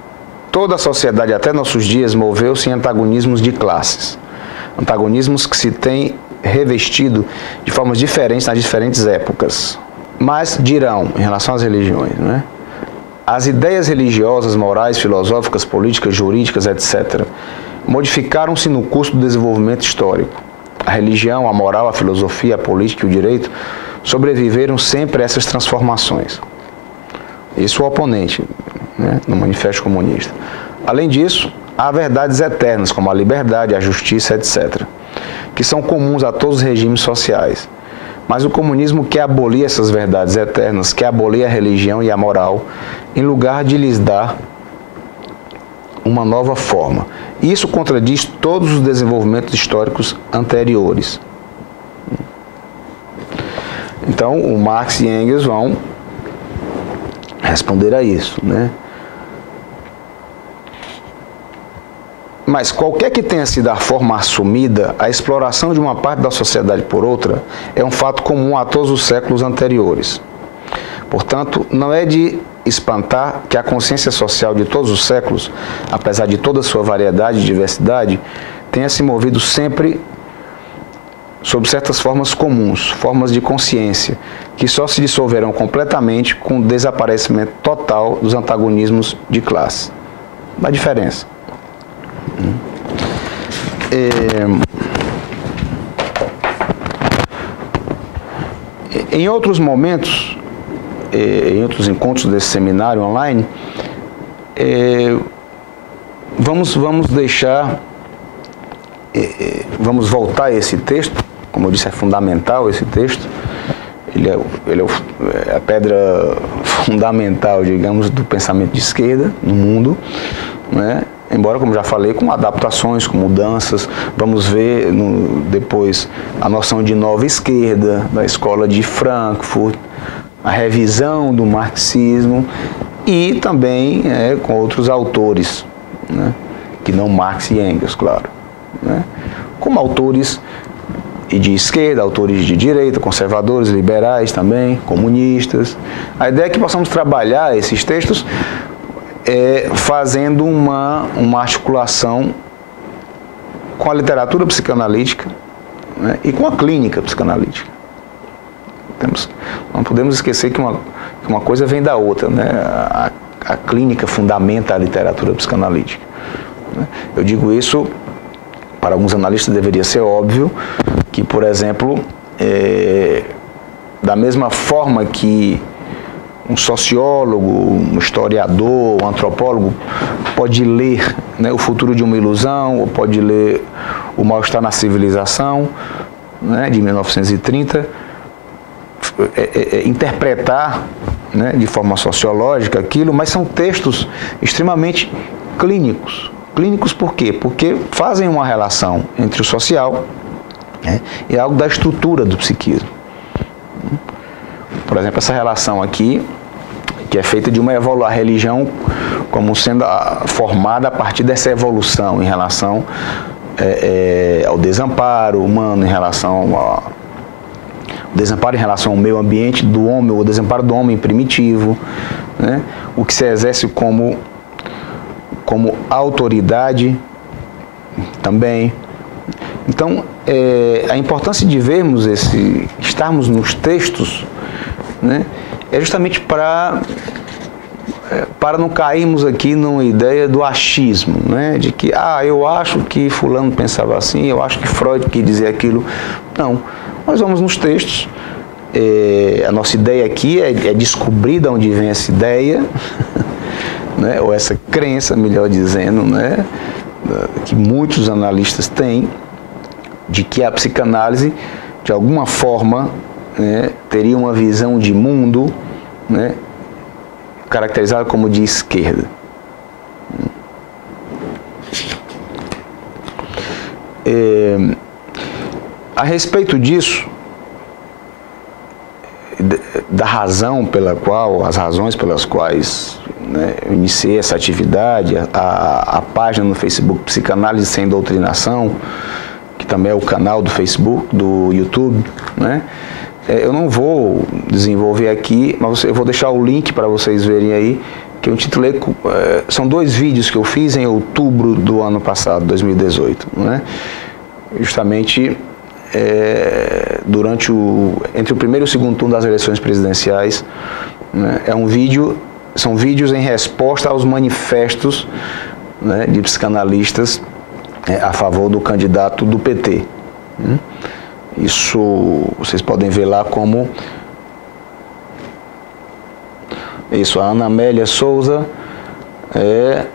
toda a sociedade até nossos dias moveu-se em antagonismos de classes, antagonismos que se têm revestido de formas diferentes nas diferentes épocas. Mas dirão, em relação às religiões, né? As ideias religiosas, morais, filosóficas, políticas, jurídicas, etc., modificaram-se no curso do desenvolvimento histórico. A religião, a moral, a filosofia, a política e o direito sobreviveram sempre a essas transformações. Isso é o oponente, né, no Manifesto Comunista. Além disso, há verdades eternas, como a liberdade, a justiça, etc., que são comuns a todos os regimes sociais. Mas o comunismo quer abolir essas verdades eternas, quer abolir a religião e a moral, em lugar de lhes dar uma nova forma. Isso contradiz todos os desenvolvimentos históricos anteriores. Então, o Marx e Engels vão responder a isso, né? Mas qualquer que tenha sido a forma assumida, a exploração de uma parte da sociedade por outra é um fato comum a todos os séculos anteriores. Portanto, não é de espantar que a consciência social de todos os séculos, apesar de toda a sua variedade e diversidade, tenha se movido sempre sob certas formas comuns, formas de consciência, que só se dissolverão completamente com o desaparecimento total dos antagonismos de classe. A diferença. Em outros momentos, em outros encontros desse seminário online, vamos voltar a esse texto. Como eu disse, é fundamental esse texto. Ele é a pedra fundamental, digamos, do pensamento de esquerda no mundo, né? Embora, como já falei, com adaptações, com mudanças. Vamos ver depois a noção de nova esquerda, da escola de Frankfurt, a revisão do marxismo e também com outros autores, né? Que não Marx e Engels, claro, né? Como autores de esquerda, autores de direita, conservadores, liberais também, comunistas. A ideia é que possamos trabalhar esses textos fazendo uma articulação com a literatura psicanalítica, né, e com a clínica psicanalítica. Não podemos esquecer que uma coisa vem da outra, né? A clínica fundamenta a literatura psicanalítica, né? Eu digo isso, para alguns analistas deveria ser óbvio, que, por exemplo, da mesma forma que um sociólogo, um historiador, um antropólogo pode ler, né, O Futuro de uma Ilusão, ou pode ler O Mal-Estar na Civilização, né, de 1930, interpretar, né, de forma sociológica aquilo, mas são textos extremamente clínicos. Clínicos por quê? Porque fazem uma relação entre o social, né, e algo da estrutura do psiquismo. Por exemplo, essa relação aqui, que é feita de a religião como sendo formada a partir dessa evolução em relação ao desamparo humano, em relação ao desamparo em relação ao meio ambiente do homem, o desamparo do homem primitivo, né? O que se exerce como autoridade também. Então, a importância de vermos estarmos nos textos, né, é justamente para não cairmos aqui numa ideia do achismo, né, de que, eu acho que fulano pensava assim, eu acho que Freud quis dizer aquilo. Não, nós vamos nos textos. A nossa ideia aqui é descobrir de onde vem essa ideia, né, ou essa crença, melhor dizendo, né, que muitos analistas têm, de que a psicanálise, de alguma forma, né, teria uma visão de mundo, né, caracterizada como de esquerda. A respeito disso, as razões pelas quais, né, eu iniciei essa atividade, a página no Facebook Psicanálise Sem Doutrinação, que também é o canal do Facebook, do YouTube, né? Eu não vou desenvolver aqui, mas eu vou deixar o link para vocês verem aí, que eu intitulei, são 2 vídeos que eu fiz em outubro do ano passado, 2018, né? Justamente entre o primeiro e o segundo turno das eleições presidenciais, né? São vídeos em resposta aos manifestos, né, de psicanalistas a favor do candidato do PT. Isso vocês podem ver lá como isso. A Ana Amélia Souza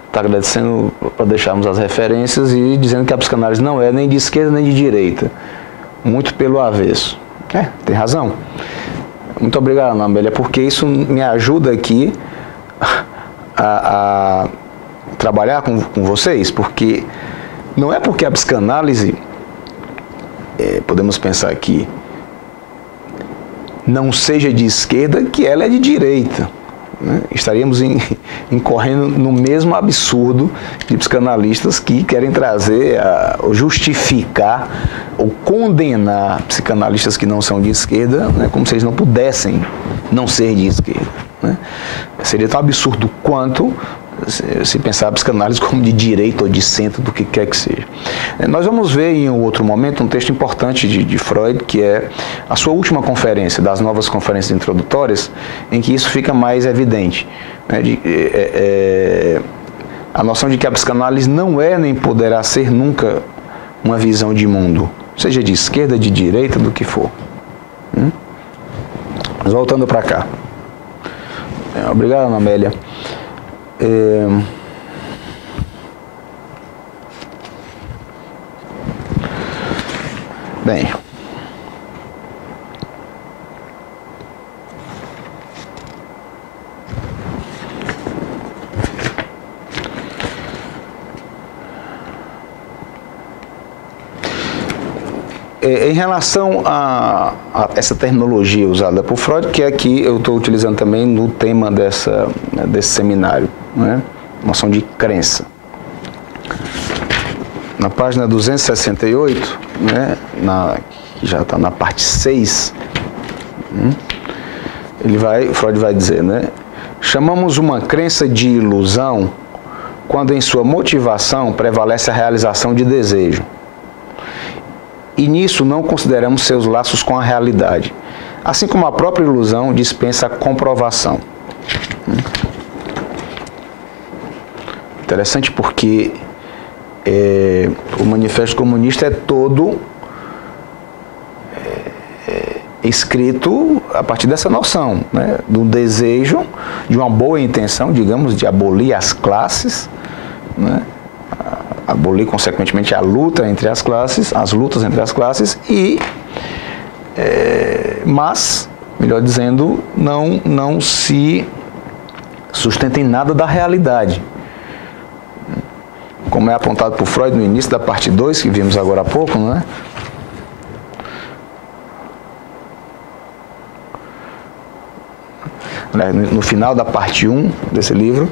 está agradecendo para deixarmos as referências e dizendo que a psicanálise não é nem de esquerda nem de direita, muito pelo avesso. Tem razão. Muito obrigado, Ana Amélia, porque isso me ajuda aqui a trabalhar com vocês, porque não é porque a psicanálise, podemos pensar que não seja de esquerda, que ela é de direita, né? Estaríamos incorrendo no mesmo absurdo de psicanalistas que querem trazer, ou justificar, ou condenar psicanalistas que não são de esquerda, né? Como se eles não pudessem não ser de esquerda, né? Seria tão absurdo quanto se pensar a psicanálise como de direita ou de centro, do que quer que seja. Nós vamos ver em um outro momento um texto importante de Freud, que é a sua última conferência, das novas conferências introdutórias, em que isso fica mais evidente, né? A noção de que a psicanálise não é nem poderá ser nunca uma visão de mundo, seja de esquerda, de direita, do que for. Mas voltando para cá. Obrigado, Ana Amélia. Bem, em relação a essa terminologia usada por Freud, que é que eu estou utilizando também no tema desse seminário, né? Noção de crença. Na página 268, né? Que já está na parte 6, Freud vai dizer, né? Chamamos uma crença de ilusão quando em sua motivação prevalece a realização de desejo. E nisso não consideramos seus laços com a realidade, assim como a própria ilusão dispensa a comprovação. Interessante porque o Manifesto Comunista é todo escrito a partir dessa noção, né? Do desejo, de uma boa intenção, digamos, de abolir as classes, né? Abolir, consequentemente, a luta entre as classes, as lutas entre as classes, mas, melhor dizendo, não se sustenta em nada da realidade. Como é apontado por Freud no início da parte 2, que vimos agora há pouco, né? No final da parte 1 desse livro,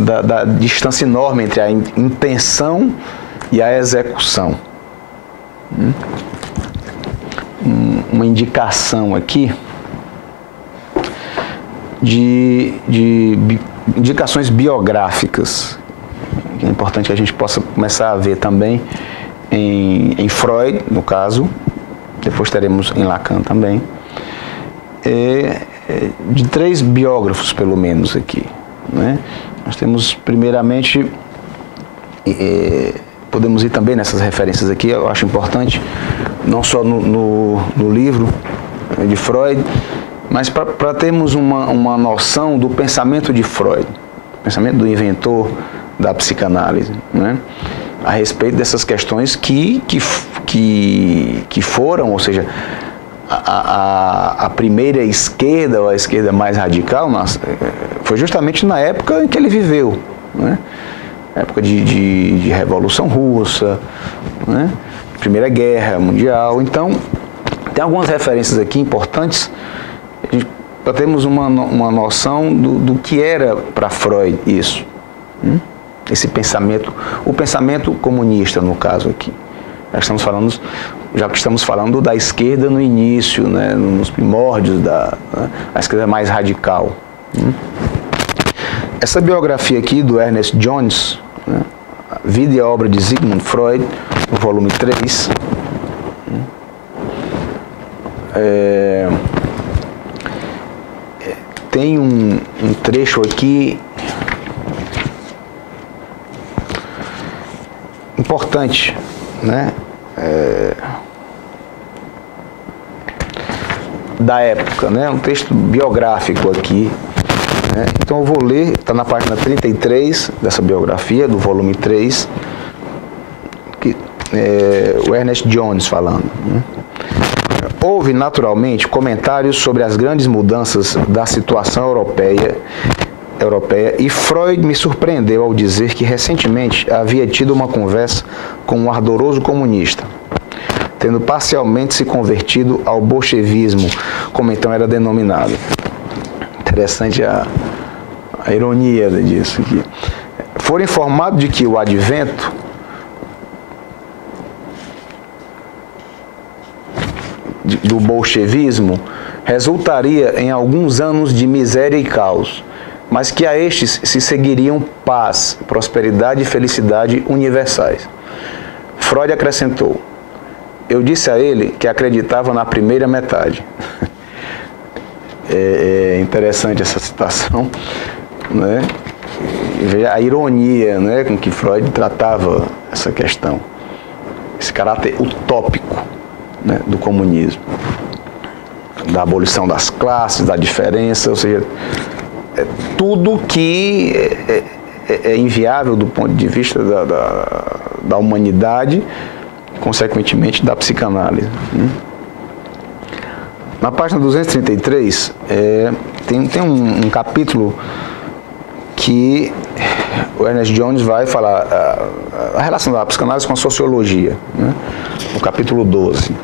da distância enorme entre a intenção e a execução. Uma indicação aqui de indicações biográficas, que é importante que a gente possa começar a ver também em Freud, no caso, depois teremos em Lacan também, de 3 biógrafos, pelo menos, aqui, né? Nós temos, primeiramente, podemos ir também nessas referências aqui, eu acho importante, não só no livro de Freud, mas para termos uma noção do pensamento de Freud, pensamento do inventor da psicanálise, né? A respeito dessas questões que foram, ou seja, a primeira esquerda, ou a esquerda mais radical, foi justamente na época em que ele viveu, né? Época de Revolução Russa, né? Primeira Guerra Mundial. Então, tem algumas referências aqui importantes para termos uma noção do que era para Freud isso, esse pensamento, o pensamento comunista, no caso aqui. Já que estamos falando da esquerda no início, né, nos primórdios da esquerda mais radical. Essa biografia aqui do Ernest Jones, né, Vida e a Obra de Sigmund Freud, no volume 3, tem um trecho aqui importante, né? Da época, né? Um texto biográfico aqui, né? Então eu vou ler, está na página 33 dessa biografia, do volume 3, que, o Ernest Jones falando, né? Houve, naturalmente, comentários sobre as grandes mudanças da situação europeia e Freud me surpreendeu ao dizer que recentemente havia tido uma conversa com um ardoroso comunista, tendo parcialmente se convertido ao bolchevismo, como então era denominado. interessante a ironia disso aqui. Foram informados de que o advento do bolchevismo resultaria em alguns anos de miséria e caos, mas que a estes se seguiriam paz, prosperidade e felicidade universais. Freud acrescentou: eu disse a ele que acreditava na primeira metade. É interessante essa citação, né? E veja a ironia, né, com que Freud tratava essa questão, esse caráter utópico, né, do comunismo, da abolição das classes, da diferença, ou seja, tudo que é inviável do ponto de vista da humanidade, consequentemente da psicanálise. Na página 233, tem um capítulo que o Ernest Jones vai falar a relação da psicanálise com a sociologia, né? No capítulo 12.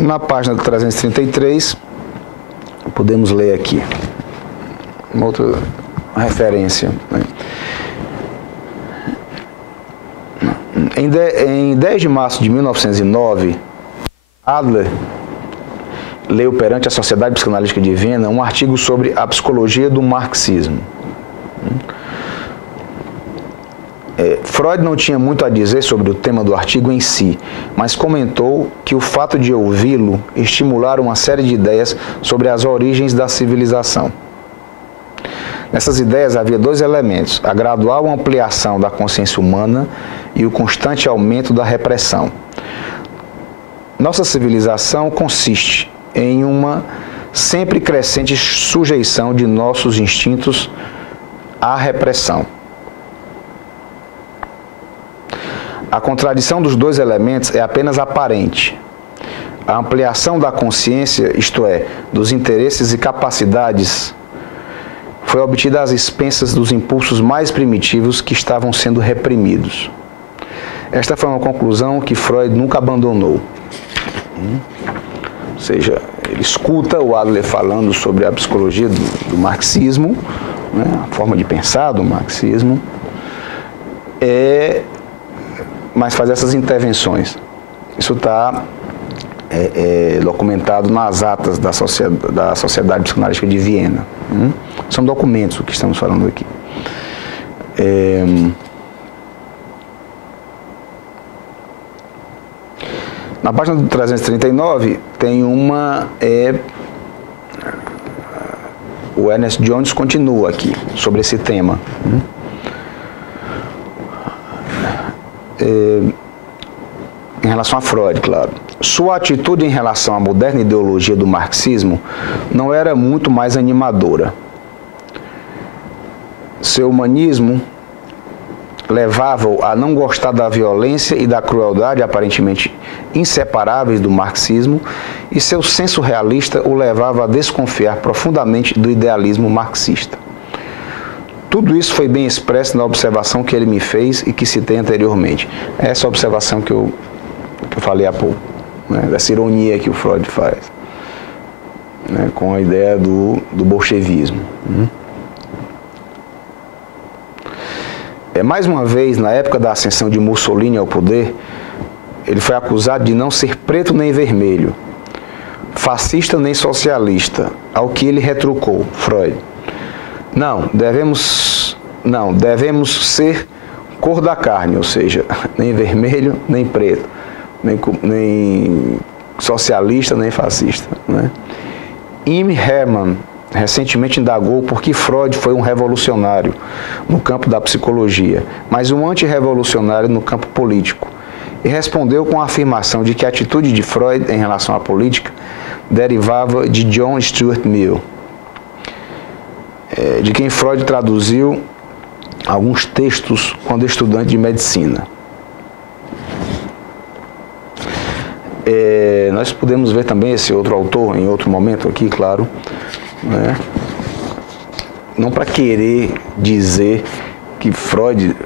Na página 333, podemos ler aqui uma outra referência, né? Em 10 de março de 1909, Adler leu perante a Sociedade Psicanalítica de Viena um artigo sobre a psicologia do marxismo. Freud não tinha muito a dizer sobre o tema do artigo em si, mas comentou que o fato de ouvi-lo estimulara uma série de ideias sobre as origens da civilização. Nessas ideias havia dois elementos: a gradual ampliação da consciência humana e o constante aumento da repressão. Nossa civilização consiste em uma sempre crescente sujeição de nossos instintos à repressão. A contradição dos dois elementos é apenas aparente. A ampliação da consciência, isto é, dos interesses e capacidades, foi obtida às expensas dos impulsos mais primitivos que estavam sendo reprimidos. Esta foi uma conclusão que Freud nunca abandonou. Ou seja, ele escuta o Adler falando sobre a psicologia do marxismo, né, a forma de pensar do marxismo, mas faz essas intervenções. Isso está documentado nas atas da Sociedade Psicanalítica de Viena. São documentos o que estamos falando aqui. Na página 339 tem o Ernest Jones continua aqui sobre esse tema. Em relação a Freud, claro. Sua atitude em relação à moderna ideologia do marxismo não era muito mais animadora. Seu humanismo levava-o a não gostar da violência e da crueldade aparentemente inseparáveis do marxismo, e seu senso realista o levava a desconfiar profundamente do idealismo marxista. Tudo isso foi bem expresso na observação que ele me fez e que citei anteriormente. Essa observação que eu falei há pouco, né, dessa ironia que o Freud faz, né, com a ideia do bolchevismo. Mais uma vez, na época da ascensão de Mussolini ao poder, ele foi acusado de não ser preto nem vermelho, fascista nem socialista, ao que ele retrucou, Freud: devemos ser cor da carne, ou seja, nem vermelho, nem preto, nem socialista, nem fascista, né? Im Hermann recentemente indagou por que Freud foi um revolucionário no campo da psicologia, mas um antirrevolucionário no campo político, e respondeu com a afirmação de que a atitude de Freud em relação à política derivava de John Stuart Mill, de quem Freud traduziu alguns textos quando estudante de medicina. Nós podemos ver também esse outro autor em outro momento aqui, claro, né? Não para querer dizer que Freud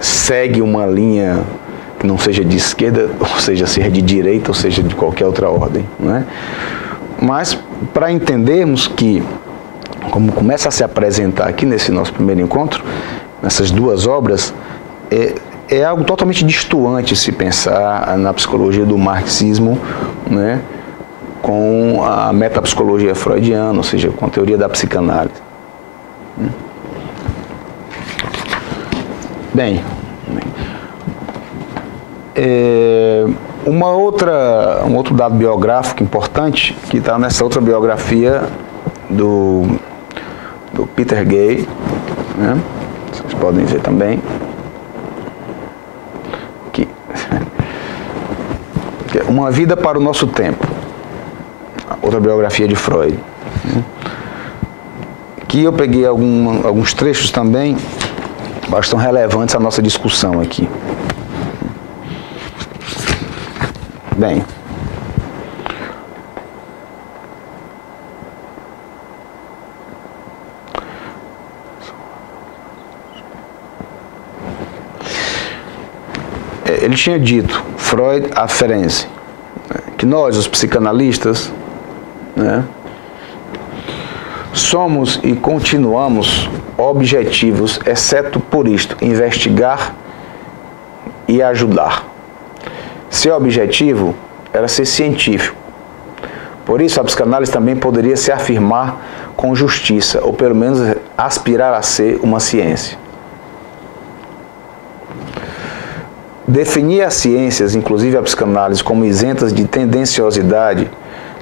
segue uma linha que não seja de esquerda, ou seja de direita, ou seja de qualquer outra ordem, né? Mas para entendermos que como começa a se apresentar aqui nesse nosso primeiro encontro, nessas duas obras, é algo totalmente distoante se pensar na psicologia do marxismo, né, com a metapsicologia freudiana, ou seja, com a teoria da psicanálise. Bem, um outro dado biográfico importante, que está nessa outra biografia do Peter Gay, né? Vocês podem ver também. Aqui. Uma Vida para o Nosso Tempo. Outra biografia de Freud. Aqui eu peguei alguns trechos também, bastante relevantes à nossa discussão aqui. Bem, ele tinha dito, Freud aferense, que nós, os psicanalistas, né, somos e continuamos objetivos, exceto por isto, investigar e ajudar. Seu objetivo era ser científico. Por isso, a psicanálise também poderia se afirmar com justiça, ou pelo menos aspirar a ser uma ciência. Definir as ciências, inclusive a psicanálise, como isentas de tendenciosidade,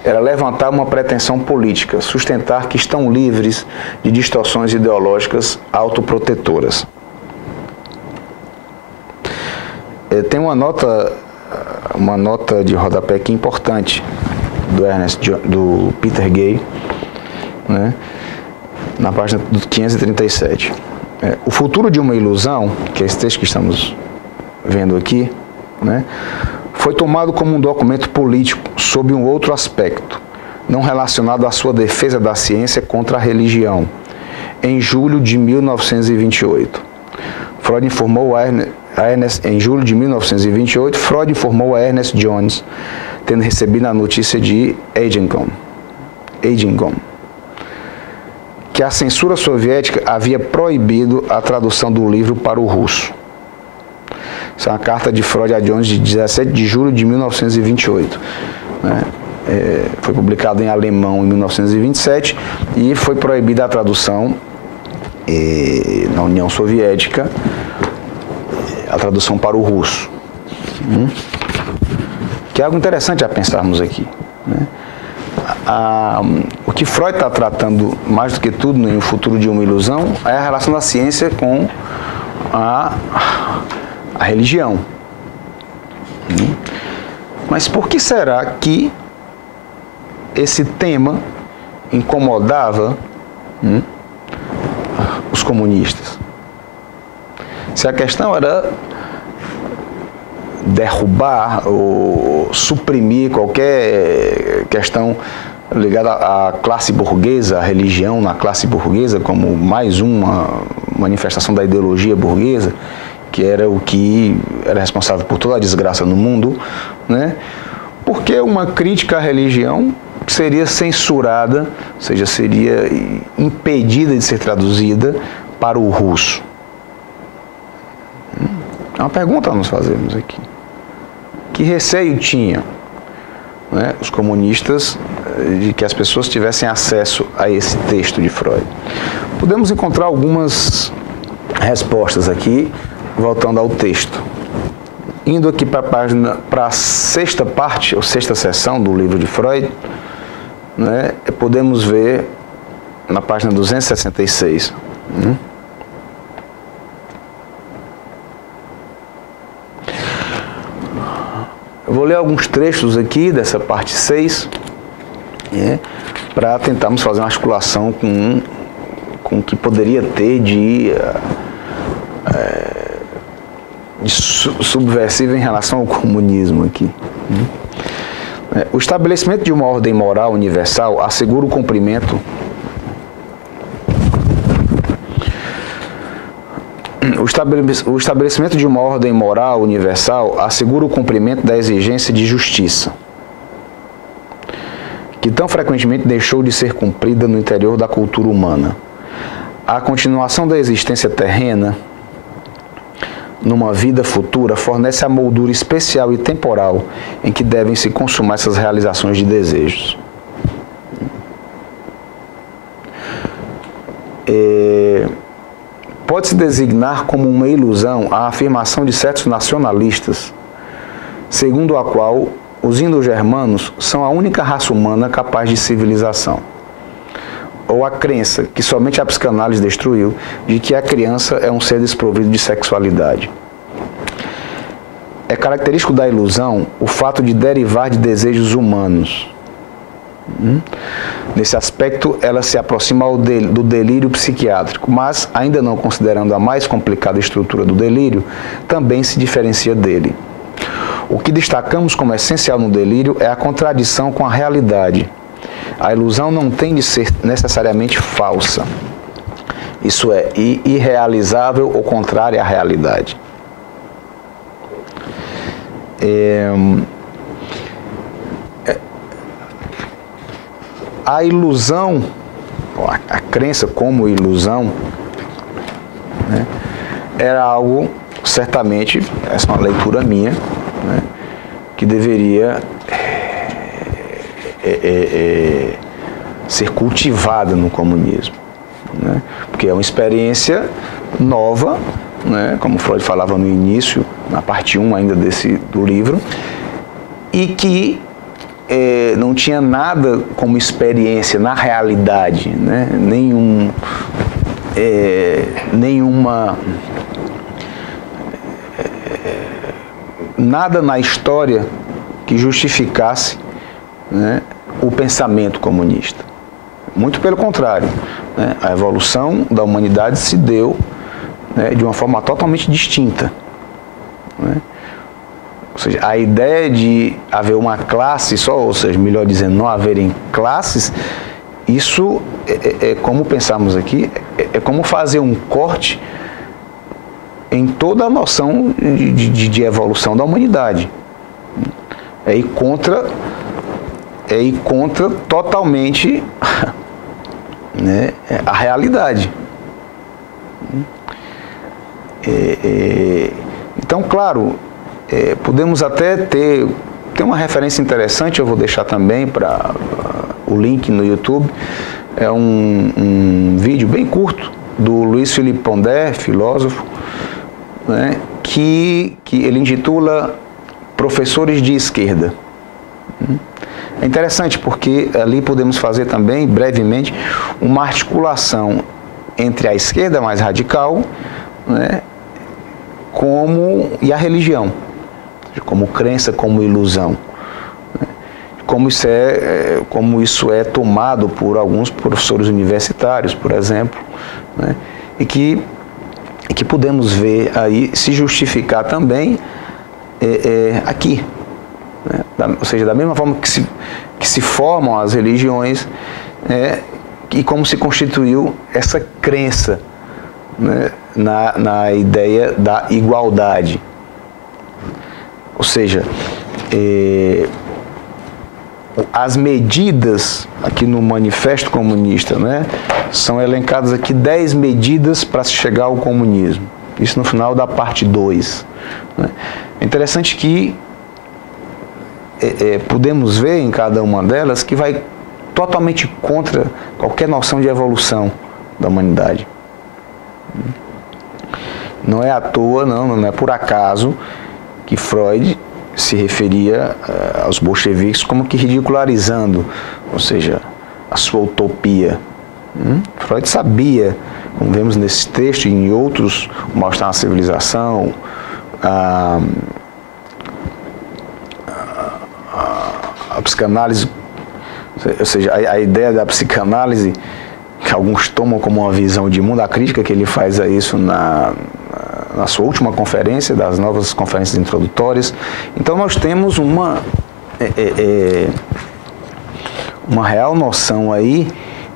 era levantar uma pretensão política, sustentar que estão livres de distorções ideológicas autoprotetoras. Tem uma nota de rodapé aqui importante do Peter Gay, né, na página 537. O futuro de uma ilusão, que é esse texto que estamos vendo aqui, né, foi tomado como um documento político sob um outro aspecto, não relacionado à sua defesa da ciência contra a religião, em julho de 1928. Freud informou em julho de 1928, Freud informou a Ernest Jones, tendo recebido a notícia de Eidington, que a censura soviética havia proibido a tradução do livro para o russo. Isso é uma carta de Freud a Jones de 17 de julho de 1928. Né? Foi publicado em alemão em 1927 e foi proibida a tradução na União Soviética, a tradução para o russo. Que é algo interessante a pensarmos aqui. Né? O que Freud está tratando, mais do que tudo, no futuro de uma ilusão, é a relação da ciência com a religião. Mas por que será que esse tema incomodava os comunistas? Se a questão era derrubar ou suprimir qualquer questão ligada à classe burguesa, à religião na classe burguesa, como mais uma manifestação da ideologia burguesa, que era o que era responsável por toda a desgraça no mundo, né? Porque uma crítica à religião seria censurada, ou seja, seria impedida de ser traduzida para o russo. É uma pergunta a nos fazermos aqui. Que receio tinham, né, os comunistas de que as pessoas tivessem acesso a esse texto de Freud? Podemos encontrar algumas respostas aqui, voltando ao texto. Indo aqui para a sexta parte, ou sexta seção do livro de Freud, né, podemos ver na página 266. Eu vou ler alguns trechos aqui dessa parte 6, para tentarmos fazer uma articulação com o que poderia ter de subversivo em relação ao comunismo aqui. O estabelecimento de uma ordem moral universal assegura o cumprimento O estabelecimento de uma ordem moral universal assegura o cumprimento da exigência de justiça, que que tão frequentemente deixou de ser cumprida no interior da cultura humana. A continuação da existência terrena numa vida futura fornece a moldura especial e temporal em que devem se consumar essas realizações de desejos. Pode-se designar como uma ilusão a afirmação de certos nacionalistas, segundo a qual os indo-germanos são a única raça humana capaz de civilização. Ou a crença, que somente a psicanálise destruiu, de que a criança é um ser desprovido de sexualidade. É característico da ilusão o fato de derivar de desejos humanos. Nesse aspecto, ela se aproxima do delírio psiquiátrico, mas, ainda não considerando a mais complicada estrutura do delírio, também se diferencia dele. O que destacamos como essencial no delírio é a contradição com a realidade. A ilusão não tem de ser necessariamente falsa. Isso é, irrealizável ou contrária à realidade. A ilusão, a crença como ilusão, né, era algo, certamente, essa é uma leitura minha, né, que deveria ser cultivada no comunismo, né, porque é uma experiência nova, né, como Freud falava no início, na parte 1 ainda do livro, e que não tinha nada como experiência na realidade, né? Nada na história que justificasse, né, o pensamento comunista. Muito pelo contrário, né? A evolução da humanidade se deu, né, de uma forma totalmente distinta, né? Ou seja, a ideia de haver uma classe só, ou seja, melhor dizendo, não haverem classes, isso é como pensamos aqui, é como fazer um corte em toda a noção de evolução da humanidade. É ir contra totalmente, né, a realidade. Então, claro, podemos até ter uma referência interessante, eu vou deixar também para o link no YouTube, é um vídeo bem curto do Luiz Felipe Pondé, filósofo, né, que ele intitula Professores de Esquerda. É interessante porque ali podemos fazer também, brevemente, uma articulação entre a esquerda mais radical, né, e a religião, como crença, como ilusão, né? Como isso é tomado por alguns professores universitários, por exemplo, né? e que podemos ver aí se justificar também aqui, né? Ou seja, da mesma forma que se formam as religiões, e como se constituiu essa crença, né, na ideia da igualdade. Ou seja, as medidas aqui no Manifesto Comunista, né, são elencadas aqui 10 medidas para se chegar ao comunismo. Isso no final da parte 2. Né. É interessante que podemos ver em cada uma delas que vai totalmente contra qualquer noção de evolução da humanidade. Não é à toa, não é por acaso que Freud se referia aos bolcheviques como que ridicularizando, ou seja, a sua utopia. Freud sabia, como vemos nesse texto e em outros, o mal-estar na civilização, a psicanálise, ou seja, a ideia da psicanálise, que alguns tomam como uma visão de mundo, a crítica que ele faz a isso na sua última conferência, das novas conferências introdutórias. Então nós temos uma real noção aí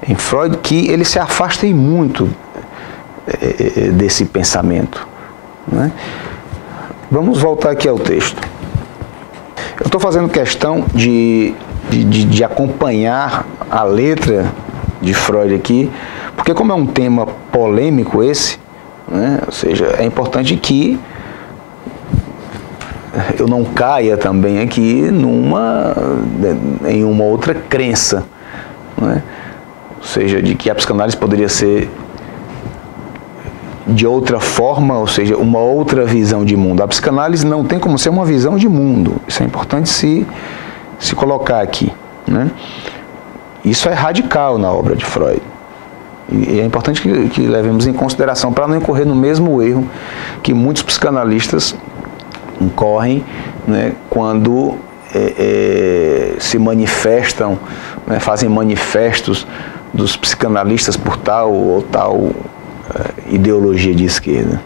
em Freud que ele se afasta muito desse pensamento, né? Vamos voltar aqui ao texto. Eu estou fazendo questão de de acompanhar a letra de Freud aqui, porque como é um tema polêmico esse, né, ou seja, é importante que eu não caia também aqui em uma outra crença, né? Ou seja, de que a psicanálise poderia ser de outra forma, ou seja, uma outra visão de mundo. A psicanálise não tem como ser uma visão de mundo, isso é importante se colocar aqui, né? Isso é radical na obra de Freud. E é importante que levemos em consideração para não incorrer no mesmo erro que muitos psicanalistas incorrem, né, quando se manifestam, né, fazem manifestos dos psicanalistas por tal ou tal ideologia de esquerda.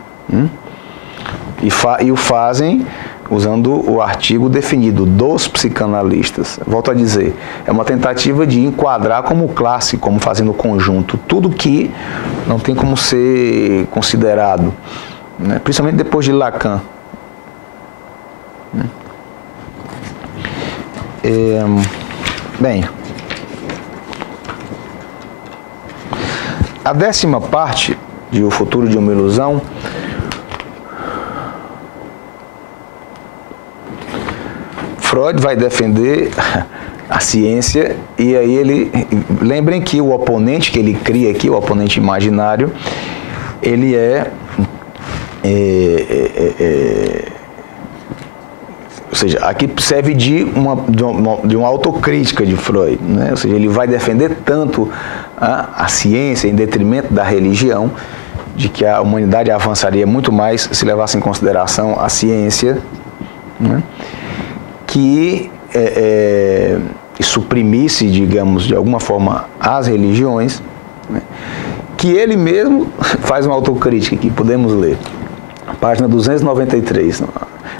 E o fazem usando o artigo definido dos psicanalistas. Volto a dizer, é uma tentativa de enquadrar como classe, como fazendo conjunto, tudo que não tem como ser considerado, né, principalmente depois de Lacan. Bem, a 10ª parte de O Futuro de uma Ilusão Freud vai defender a ciência e aí lembrem que o oponente que ele cria aqui, o oponente imaginário, ele ou seja, aqui serve de uma autocrítica de Freud, né? Ou seja, ele vai defender tanto a ciência em detrimento da religião, de que a humanidade avançaria muito mais se levasse em consideração a ciência, né? Que suprimisse, digamos, de alguma forma as religiões, né? Que ele mesmo faz uma autocrítica aqui, podemos ler, página 293,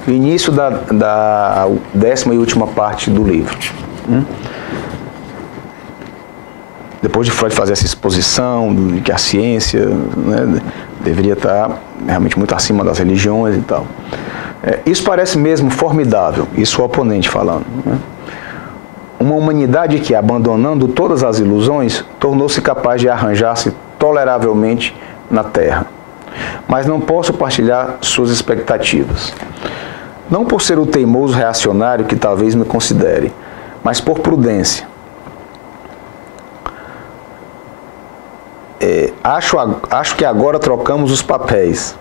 no início da 10ª e última parte do livro. Depois de Freud fazer essa exposição de que a ciência, né, deveria estar realmente muito acima das religiões e tal. Isso parece mesmo formidável, isso o oponente falando, né? Uma humanidade que, abandonando todas as ilusões, tornou-se capaz de arranjar-se toleravelmente na Terra. Mas não posso partilhar suas expectativas. Não por ser o teimoso reacionário que talvez me considere, mas por prudência. Acho que agora trocamos os papéis.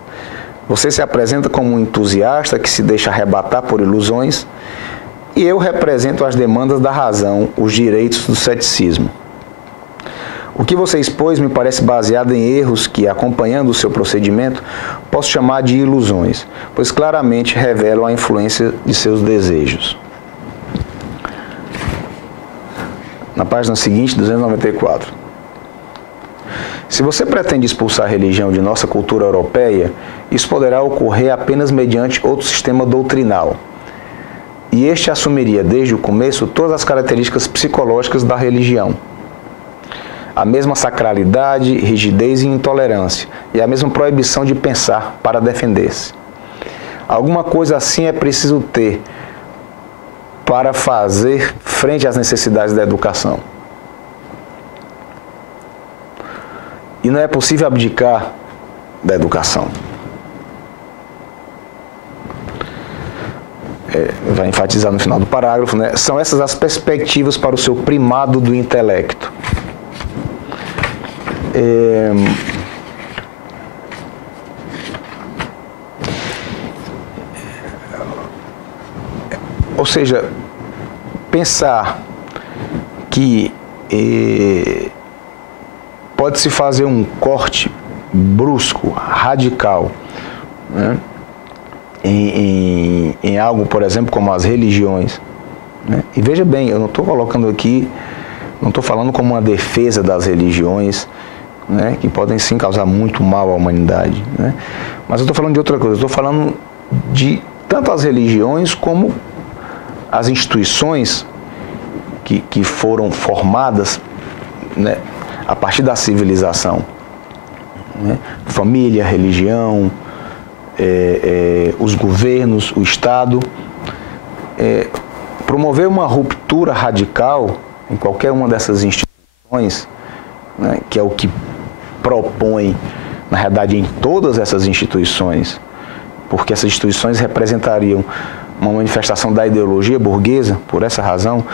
Você se apresenta como um entusiasta que se deixa arrebatar por ilusões, e eu represento as demandas da razão, os direitos do ceticismo. O que você expôs me parece baseado em erros que, acompanhando o seu procedimento, posso chamar de ilusões, pois claramente revelam a influência de seus desejos. Na página seguinte, 294. Se você pretende expulsar a religião de nossa cultura europeia, isso poderá ocorrer apenas mediante outro sistema doutrinal. E este assumiria desde o começo todas as características psicológicas da religião. A mesma sacralidade, rigidez e intolerância, e a mesma proibição de pensar para defender-se. Alguma coisa assim é preciso ter para fazer frente às necessidades da educação. E não é possível abdicar da educação. Vai enfatizar no final do parágrafo, né? São essas as perspectivas para o seu primado do intelecto. Ou seja, pensar que pode-se fazer um corte brusco, radical, né, em algo, por exemplo, como as religiões, né? E veja bem, eu não estou colocando aqui, não estou falando como uma defesa das religiões, né, que podem sim causar muito mal à humanidade, né? Mas eu estou falando de outra coisa, eu estou falando de tanto as religiões como as instituições que foram formadas, né, a partir da civilização, né? Família, religião, os governos, o Estado, promover uma ruptura radical em qualquer uma dessas instituições, né, que é o que propõe, na realidade, em todas essas instituições, porque essas instituições representariam uma manifestação da ideologia burguesa, por essa razão,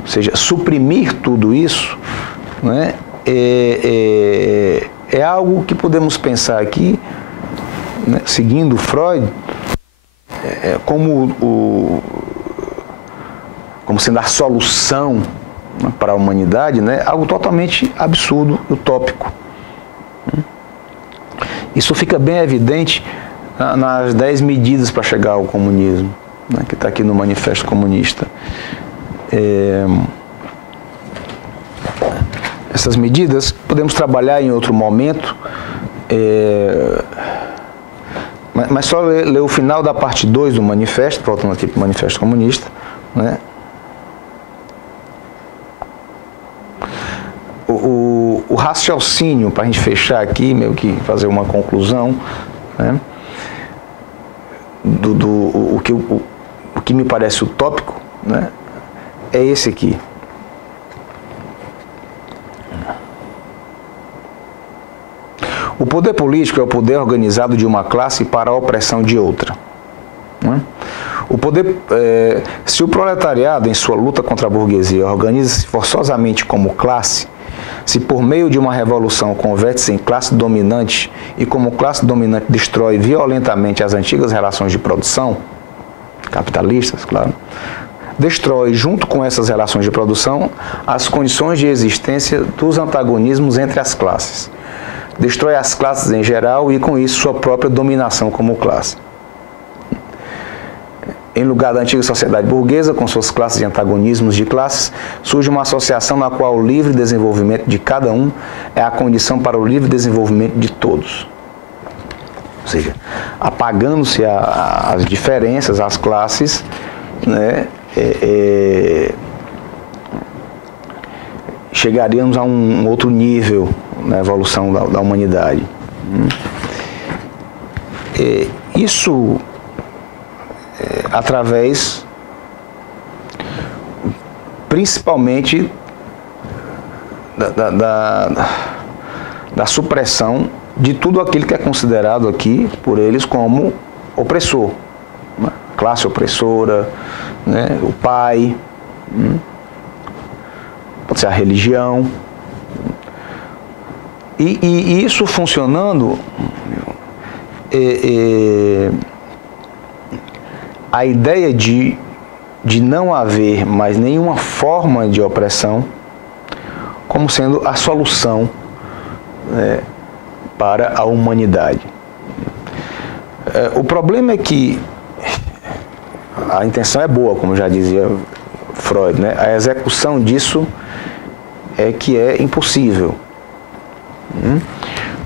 ou seja, suprimir tudo isso, né, é algo que podemos pensar aqui, né, seguindo Freud, como sendo a solução, né, para a humanidade, né, algo totalmente absurdo, utópico. Isso fica bem evidente nas 10 medidas para chegar ao comunismo, né, que está aqui no Manifesto Comunista. Essas medidas podemos trabalhar em outro momento, mas só ler o final da parte 2 do manifesto, voltando aqui para o Manifesto Comunista, né? O raciocínio, para a gente fechar aqui, meio que fazer uma conclusão, né? O que me parece utópico, né, é esse aqui. O poder político é o poder organizado de uma classe para a opressão de outra, né? O poder, se o proletariado, em sua luta contra a burguesia, organiza-se forçosamente como classe, se por meio de uma revolução converte-se em classe dominante e como classe dominante destrói violentamente as antigas relações de produção, capitalistas, claro, destrói junto com essas relações de produção as condições de existência dos antagonismos entre as classes, destrói as classes em geral e com isso sua própria dominação como classe. Em lugar da antiga sociedade burguesa, com suas classes e antagonismos de classes, surge uma associação na qual o livre desenvolvimento de cada um é a condição para o livre desenvolvimento de todos. Ou seja, apagando-se as diferenças, as classes, né, chegaríamos a um outro nível na evolução da humanidade. Isso através, principalmente, da supressão de tudo aquilo que é considerado aqui por eles como opressor, né? Classe opressora, né? O pai, pode ser a religião, e isso funcionando, a ideia de não haver mais nenhuma forma de opressão como sendo a solução, para a humanidade. O problema é que a intenção é boa, como já dizia Freud, né? A execução disso é que é impossível.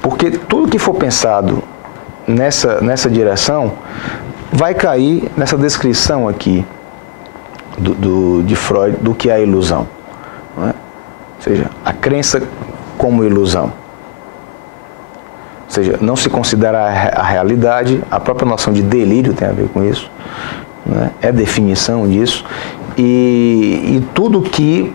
Porque tudo que for pensado nessa direção vai cair nessa descrição aqui de Freud do que é a ilusão, né? Ou seja, a crença como ilusão. Ou seja, não se considera a realidade, a própria noção de delírio tem a ver com isso, né? É definição disso, e tudo que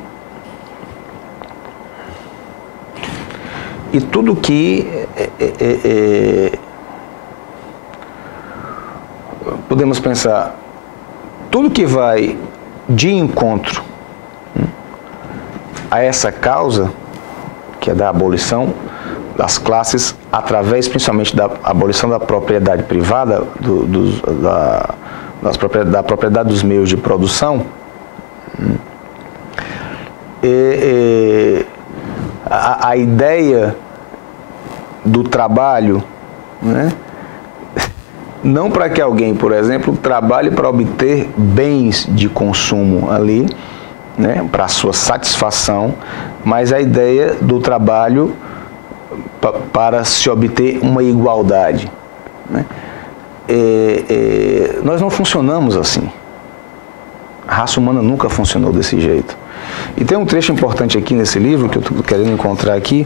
podemos pensar, tudo que vai de encontro a essa causa, que é da abolição das classes, através principalmente da abolição da propriedade privada, da propriedade dos meios de produção, a ideia do trabalho, né? Não para que alguém, por exemplo, trabalhe para obter bens de consumo ali, né, para sua satisfação, mas a ideia do trabalho para se obter uma igualdade, né? Nós não funcionamos assim. A raça humana nunca funcionou desse jeito. E tem um trecho importante aqui nesse livro, que eu estou querendo encontrar aqui,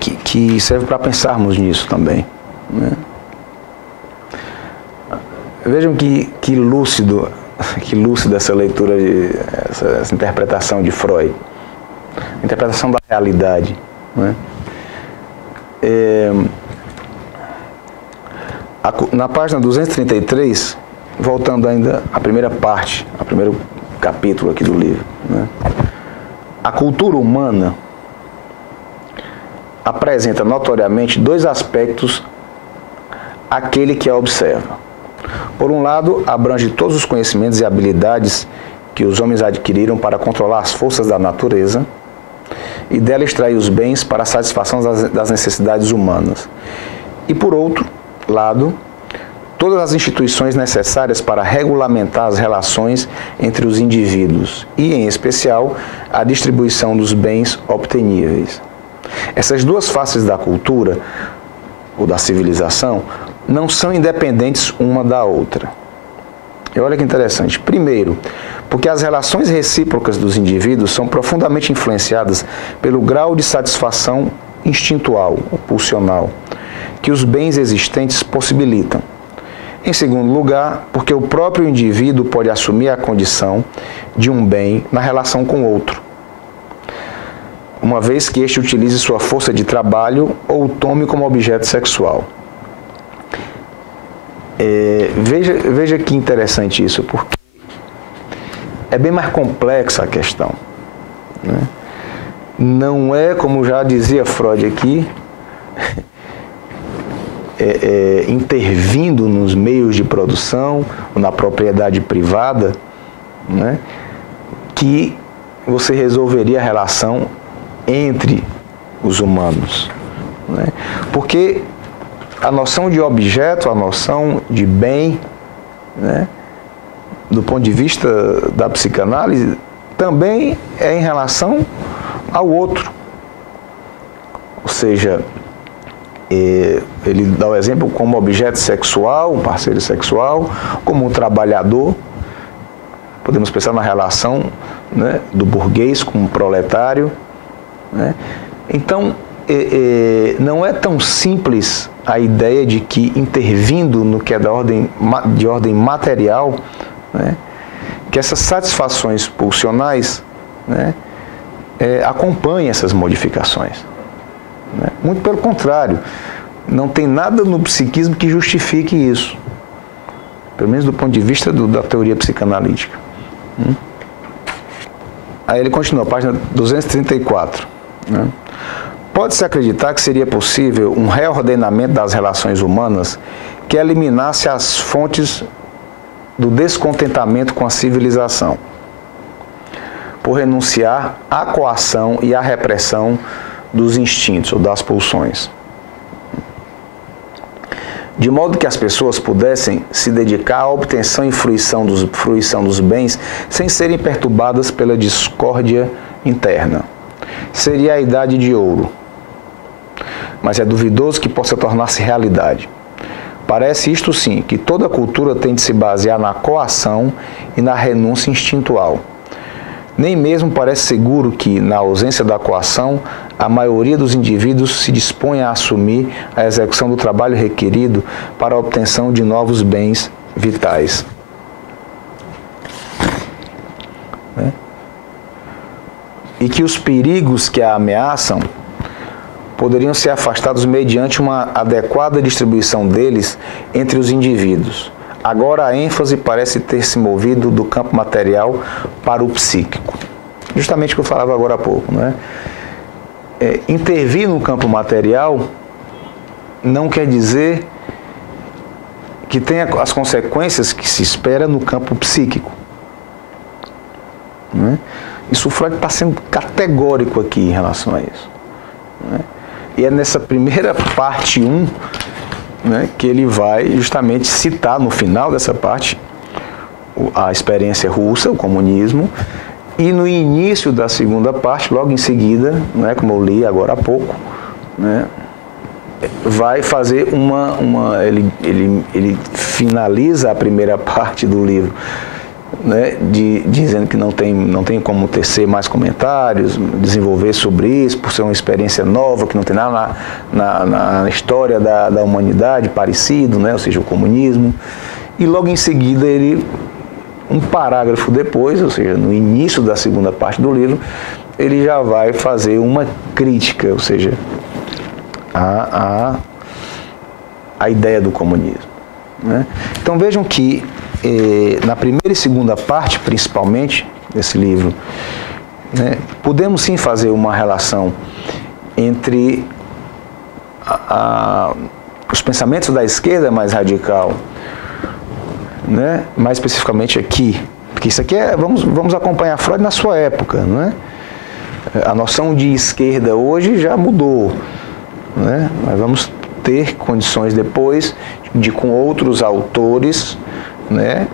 que serve para pensarmos nisso também, né? Vejam que lúcido que lúcida essa leitura, essa interpretação de Freud. Interpretação da realidade. Né? Na página 233, voltando ainda à primeira parte, ao primeiro capítulo aqui do livro, né? A cultura humana apresenta notoriamente dois aspectos àquele que a observa. Por um lado, abrange todos os conhecimentos e habilidades que os homens adquiriram para controlar as forças da natureza e dela extrair os bens para a satisfação das necessidades humanas. E por outro lado, todas as instituições necessárias para regulamentar as relações entre os indivíduos e, em especial, a distribuição dos bens obteníveis. Essas duas faces da cultura, ou da civilização, não são independentes uma da outra. E olha que interessante. Primeiro, porque as relações recíprocas dos indivíduos são profundamente influenciadas pelo grau de satisfação instintual, ou pulsional, que os bens existentes possibilitam. Em segundo lugar, porque o próprio indivíduo pode assumir a condição de um bem na relação com o outro, uma vez que este utilize sua força de trabalho ou o tome como objeto sexual. Veja que interessante isso, porque é bem mais complexa a questão. Né? Não é, como já dizia Freud aqui, intervindo nos meios de produção, ou na propriedade privada, né, que você resolveria a relação entre os humanos. Né? Porque a noção de objeto, a noção de bem, né, do ponto de vista da psicanálise, também é em relação ao outro. Ou seja, ele dá o exemplo como objeto sexual, um parceiro sexual, como um trabalhador. Podemos pensar na relação, né, do burguês com o proletário. Né? Então, não é tão simples a ideia de que, intervindo no que é de ordem material, né, que essas satisfações pulsionais, né, acompanhem essas modificações. Né? Muito pelo contrário, não tem nada no psiquismo que justifique isso, pelo menos do ponto de vista da teoria psicanalítica. Aí ele continua, página 234. Né? Pode-se acreditar que seria possível um reordenamento das relações humanas que eliminasse as fontes do descontentamento com a civilização, por renunciar à coação e à repressão dos instintos ou das pulsões, de modo que as pessoas pudessem se dedicar à obtenção e fruição dos bens sem serem perturbadas pela discórdia interna. Seria a idade de ouro, mas é duvidoso que possa tornar-se realidade. Parece isto sim, que toda cultura tem de se basear na coação e na renúncia instintual. Nem mesmo parece seguro que, na ausência da coação, a maioria dos indivíduos se dispõe a assumir a execução do trabalho requerido para a obtenção de novos bens vitais. Né? E que os perigos que a ameaçam poderiam ser afastados mediante uma adequada distribuição deles entre os indivíduos. Agora a ênfase parece ter se movido do campo material para o psíquico. Justamente o que eu falava agora há pouco. Né? Intervir no campo material não quer dizer que tenha as consequências que se espera no campo psíquico. Né? Isso o Freud está sendo categórico aqui em relação a isso. Né? E é nessa primeira parte 1, né, que ele vai justamente citar no final dessa parte a experiência russa, o comunismo, e no início da segunda parte, logo em seguida, né, como eu li agora há pouco, né, vai fazer ele finaliza a primeira parte do livro, né, dizendo que não tem como tecer mais comentários, desenvolver sobre isso, por ser uma experiência nova, que não tem nada na história da humanidade parecido, né, ou seja, o comunismo. E logo em seguida ele um parágrafo depois, ou seja, no início da segunda parte do livro, ele já vai fazer uma crítica, ou seja, a ideia do comunismo, né? Então vejam que na primeira e segunda parte, principalmente, desse livro, né, podemos sim fazer uma relação entre os pensamentos da esquerda mais radical, né, mais especificamente aqui, porque isso aqui vamos acompanhar Freud na sua época, né? A noção de esquerda hoje já mudou, né? Nós vamos ter condições depois de, com outros autores, né,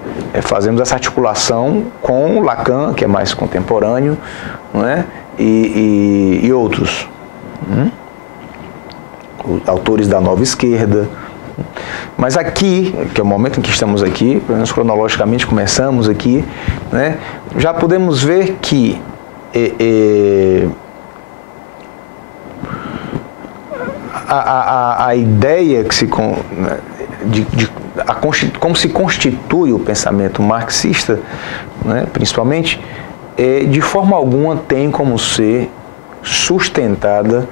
fazemos essa articulação com Lacan, que é mais contemporâneo, né, e outros, autores da nova esquerda. Mas aqui, que é o momento em que estamos aqui, pelo menos cronologicamente começamos aqui, né, já podemos ver que a ideia que se como se constitui o pensamento marxista, né, principalmente, de forma alguma tem como ser sustentada,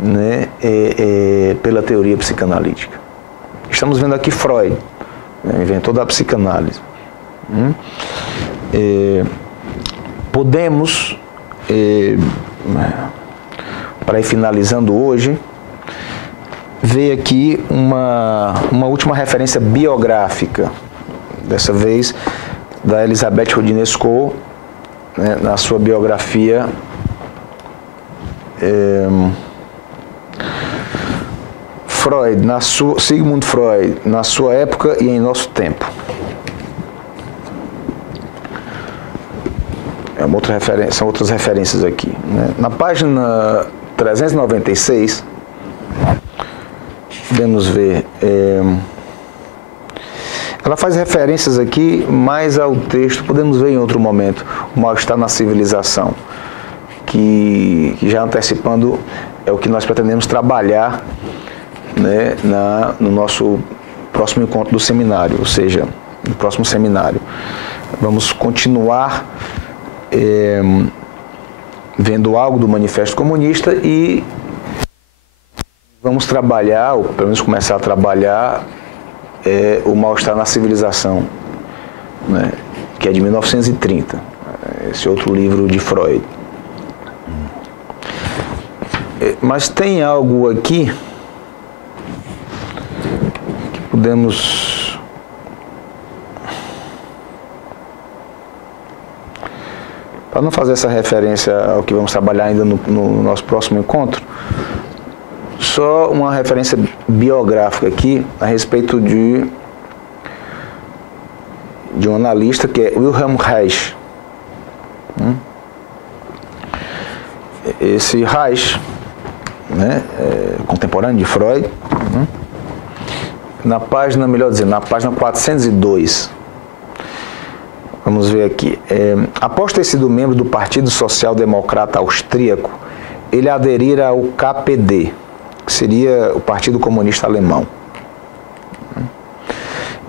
né, pela teoria psicanalítica. Estamos vendo aqui Freud, né, inventor da psicanálise. Podemos, para ir finalizando hoje, ver aqui uma última referência biográfica, dessa vez da Elisabeth Roudinesco, né, na sua biografia Freud, Sigmund Freud, na sua época e em nosso tempo. São outras referências aqui, né? Na página 396, podemos ver, ela faz referências aqui mais ao texto, podemos ver em outro momento, o mal-estar na civilização, que já antecipando é o que nós pretendemos trabalhar, né, no nosso próximo encontro do seminário, ou seja, no próximo seminário. Vamos continuar vendo algo do Manifesto Comunista e vamos trabalhar, ou pelo menos começar a trabalhar, o mal-estar na civilização, né, que é de 1930, esse outro livro de Freud. Mas tem algo aqui que podemos para não fazer essa referência ao que vamos trabalhar ainda no nosso próximo encontro, só uma referência biográfica aqui a respeito de um analista que é Wilhelm Reich. Esse Reich, né, contemporâneo de Freud, na página, melhor dizendo, na página 402, vamos ver aqui, após ter sido membro do Partido Social Democrata Austríaco, ele aderira ao KPD, que seria o Partido Comunista Alemão,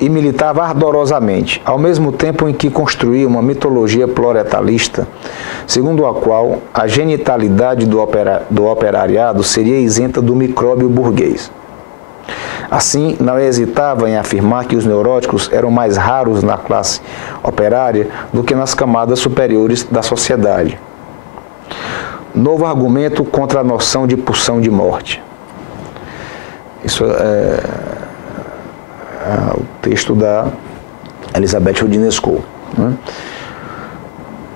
e militava ardorosamente, ao mesmo tempo em que construía uma mitologia proletarista, segundo a qual a genitalidade do operariado seria isenta do micróbio burguês. Assim, não hesitava em afirmar que os neuróticos eram mais raros na classe operária do que nas camadas superiores da sociedade. Novo argumento contra a noção de pulsão de morte. Isso é o texto da Elisabeth Roudinesco, né?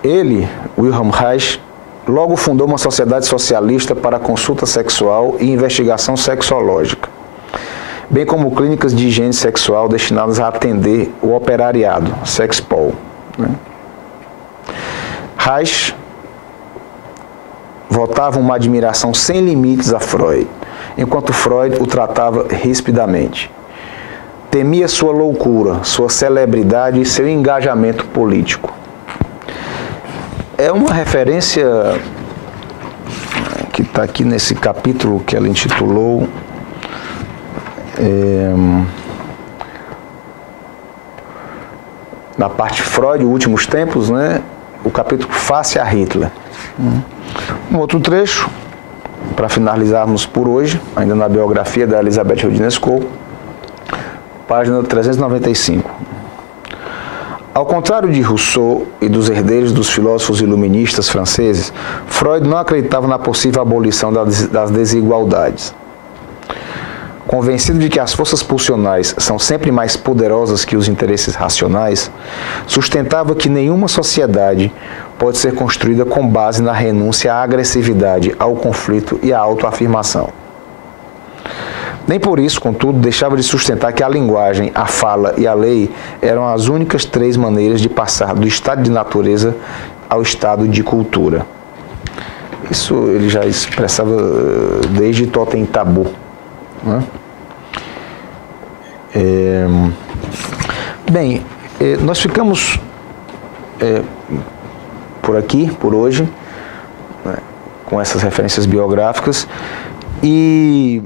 Ele, Wilhelm Reich, logo fundou uma sociedade socialista para consulta sexual e investigação sexológica, bem como clínicas de higiene sexual destinadas a atender o operariado, Sexpol, né? Reich votava uma admiração sem limites a Freud, enquanto Freud o tratava rispidamente. Temia sua loucura, sua celebridade e seu engajamento político. É uma referência que está aqui nesse capítulo que ela intitulou na parte Freud, Últimos Tempos, né, o capítulo Face a Hitler. Um outro trecho, para finalizarmos por hoje, ainda na biografia da Elisabeth Roudinesco, página 395. Ao contrário de Rousseau e dos herdeiros dos filósofos iluministas franceses, Freud não acreditava na possível abolição das desigualdades. Convencido de que as forças pulsionais são sempre mais poderosas que os interesses racionais, sustentava que nenhuma sociedade pode ser construída com base na renúncia à agressividade, ao conflito e à autoafirmação. Nem por isso, contudo, deixava de sustentar que a linguagem, a fala e a lei eram as únicas três maneiras de passar do estado de natureza ao estado de cultura. Isso ele já expressava desde Totem Tabu, né? Bem, nós ficamos por aqui, por hoje, né, com essas referências biográficas, e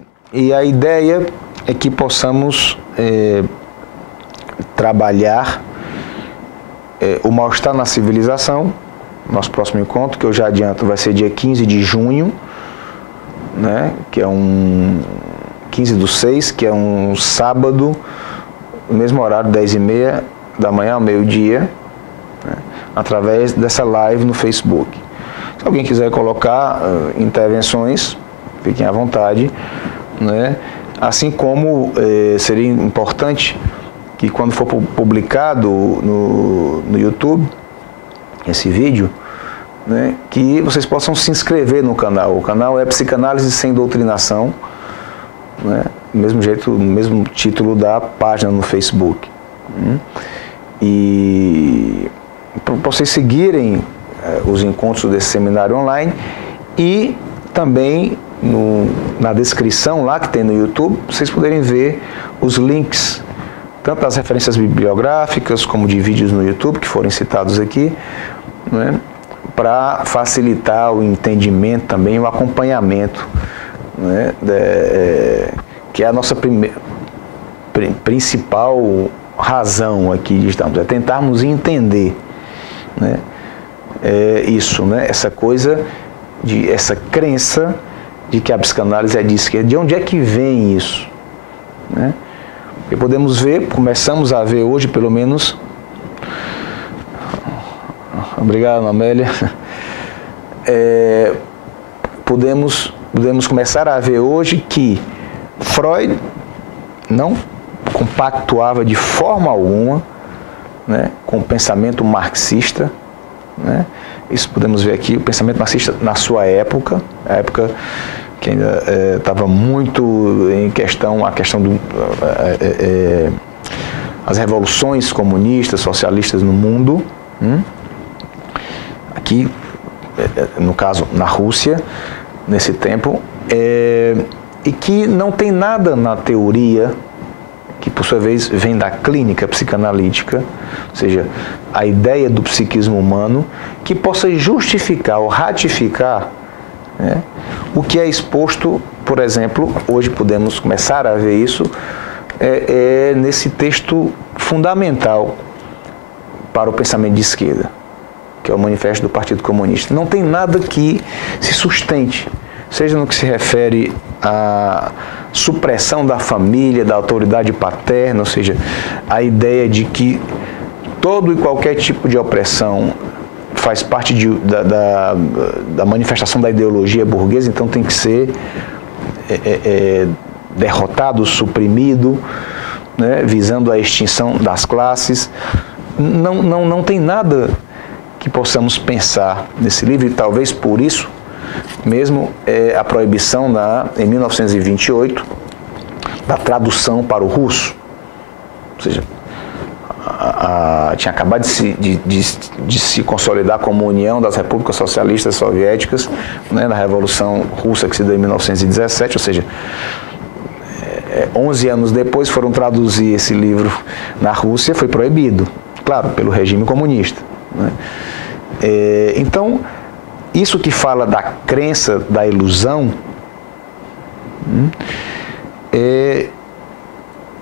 a ideia é que possamos trabalhar o mal-estar na civilização. Nosso próximo encontro, que eu já adianto, vai ser dia 15 de junho, né, que é 15/6, que é um sábado, no mesmo horário, 10h30 da manhã ao meio-dia, né, através dessa live no Facebook. Se alguém quiser colocar intervenções, fiquem à vontade, né? Assim como seria importante que quando for publicado no YouTube esse vídeo, né, que vocês possam se inscrever no canal. O canal é Psicanálise Sem Doutrinação, né, do mesmo jeito, no mesmo título da página no Facebook. E para vocês seguirem os encontros desse seminário online, e também na descrição lá que tem no YouTube, vocês poderem ver os links, tanto das referências bibliográficas como de vídeos no YouTube que forem citados aqui, né, para facilitar o entendimento também, o acompanhamento, né, que é a nossa principal razão aqui de estarmos, é tentarmos entender, né, isso, né, essa coisa, essa crença de que a psicanálise é de esquerda. De onde é que vem isso, né? E podemos ver, começamos a ver hoje, pelo menos. Obrigado, Amélia. Podemos começar a ver hoje que Freud não compactuava de forma alguma, né, com o pensamento marxista, né? Isso podemos ver aqui, o pensamento marxista na sua época, a época que ainda estava muito em questão, as revoluções comunistas, socialistas no mundo, aqui, no caso, na Rússia, nesse tempo, e que não tem nada na teoria, que por sua vez vem da clínica psicanalítica, ou seja, a ideia do psiquismo humano, que possa justificar ou ratificar, né, o que é exposto, por exemplo, hoje podemos começar a ver isso, nesse texto fundamental para o pensamento de esquerda, que é o Manifesto do Partido Comunista. Não tem nada que se sustente, seja no que se refere à supressão da família, da autoridade paterna, ou seja, a ideia de que todo e qualquer tipo de opressão faz parte da manifestação da ideologia burguesa, então tem que ser derrotado, suprimido, né, visando a extinção das classes. Não tem nada que possamos pensar nesse livro, e talvez por isso mesmo a proibição em 1928 da tradução para o russo, ou seja, tinha acabado de se consolidar como União das Repúblicas Socialistas Soviéticas, né, na Revolução Russa que se deu em 1917, ou seja, 11 anos depois foram traduzir esse livro na Rússia, foi proibido, claro, pelo regime comunista, né? Então, isso que fala da crença, da ilusão,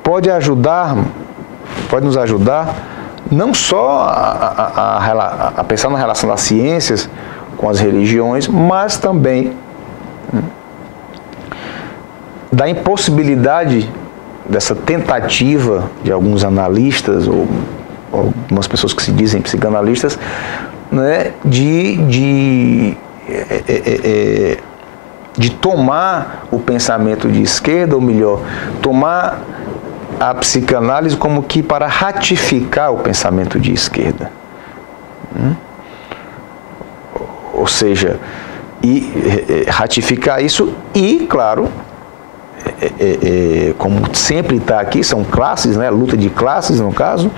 pode nos ajudar não só a pensar na relação das ciências com as religiões, mas também da impossibilidade dessa tentativa de alguns analistas ou algumas pessoas que se dizem psicanalistas, né, de tomar o pensamento de esquerda, ou melhor, tomar a psicanálise como que para ratificar o pensamento de esquerda. Ou seja, ratificar isso e, claro, como sempre está aqui, são classes, né, luta de classes no caso,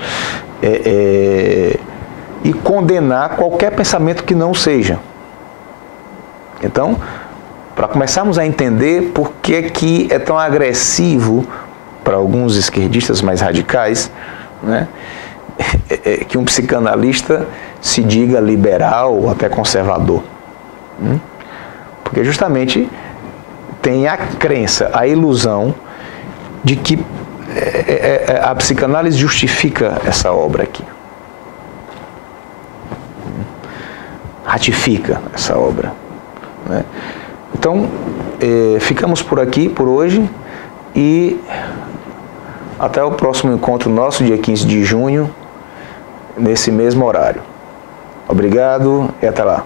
e condenar qualquer pensamento que não seja. Então, para começarmos a entender por que é tão agressivo para alguns esquerdistas mais radicais, né, que um psicanalista se diga liberal ou até conservador. Porque justamente tem a crença, a ilusão de que a psicanálise justifica essa obra aqui. Ratifica essa obra, né? Então, ficamos por aqui por hoje e até o próximo encontro nosso, dia 15 de junho, nesse mesmo horário. Obrigado e até lá.